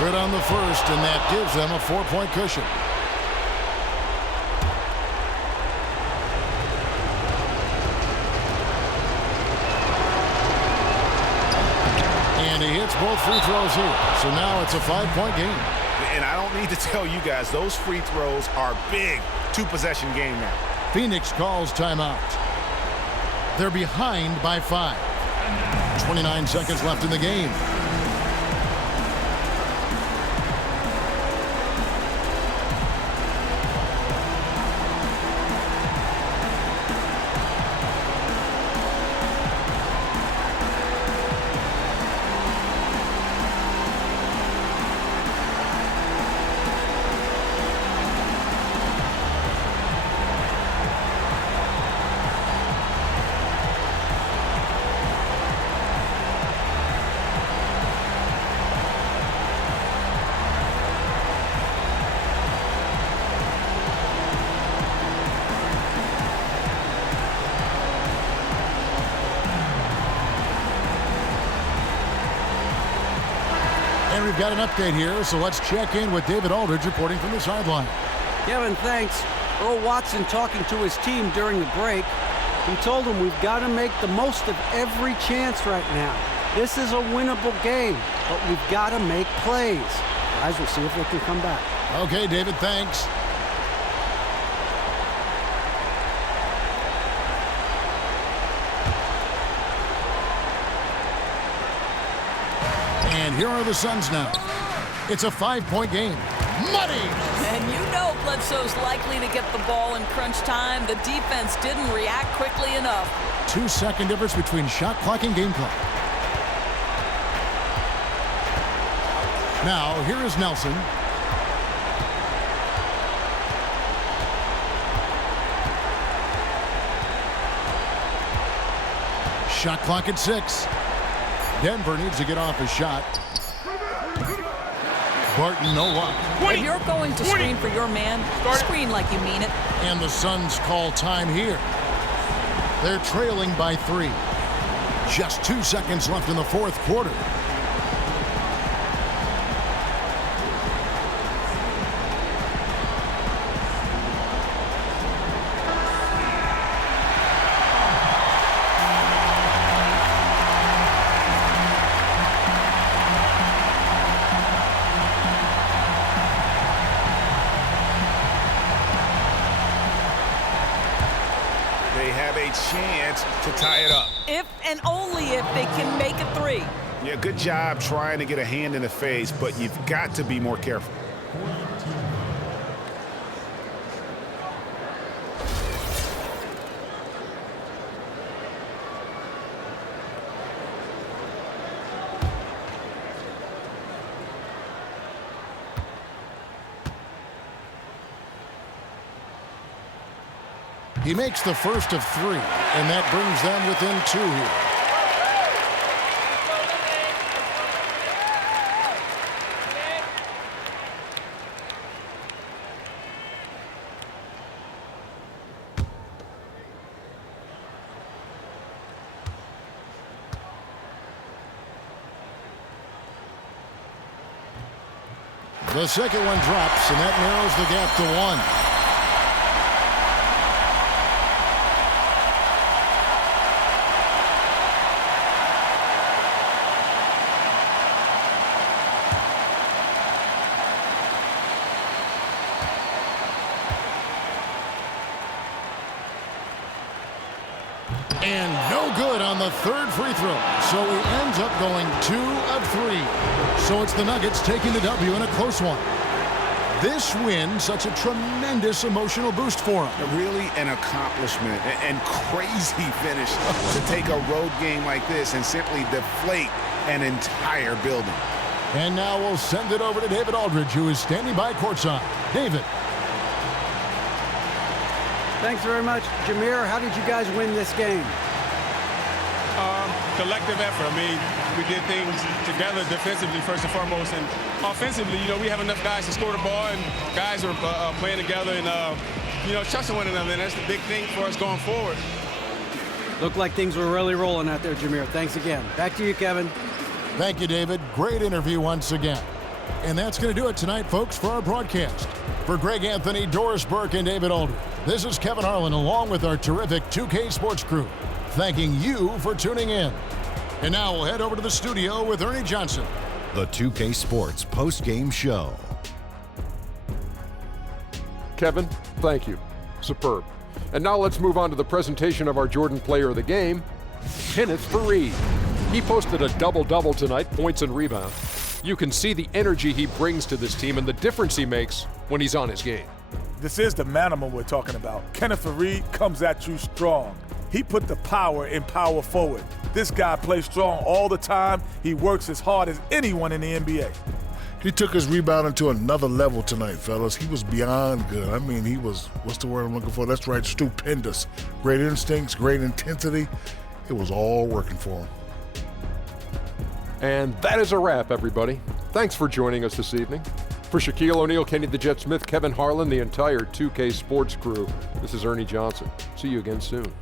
Good on the first, and that gives them a 4-point cushion. And he hits both free throws here. So now it's a 5-point game. And I don't need to tell you guys, those free throws are big. 2-possession game now. Phoenix calls timeout. They're behind by 5. 29 seconds left in the game. And we've got an update here, so let's check in with David Aldridge reporting from the sideline. Kevin, thanks. Earl Watson talking to his team during the break. He told them we've got to make the most of every chance right now. This is a winnable game, but we've got to make plays. Guys, we'll see if they can come back. Okay, David, thanks. And here are the Suns now. It's a 5-point game. Money! And you know Bledsoe's likely to get the ball in crunch time. The defense didn't react quickly enough. 2-second difference between shot clock and game clock. Now, here is Nelson. Shot clock at 6. Denver needs to get off a shot. Barton, no luck. If you're going to screen for your man, screen like you mean it. And the Suns call time here. They're trailing by 3. Just 2 seconds left in the fourth quarter. They have a chance to tie it up. If and only if they can make a 3. Yeah, good job trying to get a hand in the face, but you've got to be more careful. He makes the first of 3, and that brings them within 2 here. The second one drops, and that narrows the gap to 1. And no good on the third free throw. So he ends up going 2 of 3. So it's the Nuggets taking the W in a close one. This win, such a tremendous emotional boost for him. Really an accomplishment and crazy finish to take a road game like this and simply deflate an entire building. And now we'll send it over to David Aldridge, who is standing by courtside. David. Thanks very much. Jameer, how did you guys win this game? Collective effort. I mean, we did things together defensively first and foremost, and offensively, we have enough guys to score the ball, and guys are playing together and, trusting one another, and that's the big thing for us going forward. Looked like things were really rolling out there, Jameer. Thanks again. Back to you, Kevin. Thank you, David. Great interview once again. And that's going to do it tonight, folks, for our broadcast. For Greg Anthony, Doris Burke, and David Aldridge, this is Kevin Harlan along with our terrific 2K Sports crew, thanking you for tuning in. And now we'll head over to the studio with Ernie Johnson. The 2K Sports post-game show. Kevin, thank you. Superb. And now let's move on to the presentation of our Jordan Player of the Game, Kenneth Faried. He posted a double-double tonight, points and rebounds. You can see the energy he brings to this team and the difference he makes when he's on his game. This is the manimal we're talking about. Kenneth Faried comes at you strong. He put the power in power forward. This guy plays strong all the time. He works as hard as anyone in the NBA. He took his rebounding to another level tonight, fellas. He was beyond good. I mean, he was, what's the word I'm looking for? That's right, stupendous. Great instincts, great intensity. It was all working for him. And that is a wrap, everybody. Thanks for joining us this evening. For Shaquille O'Neal, Kenny the Jet Smith, Kevin Harlan, the entire 2K Sports crew, this is Ernie Johnson. See you again soon.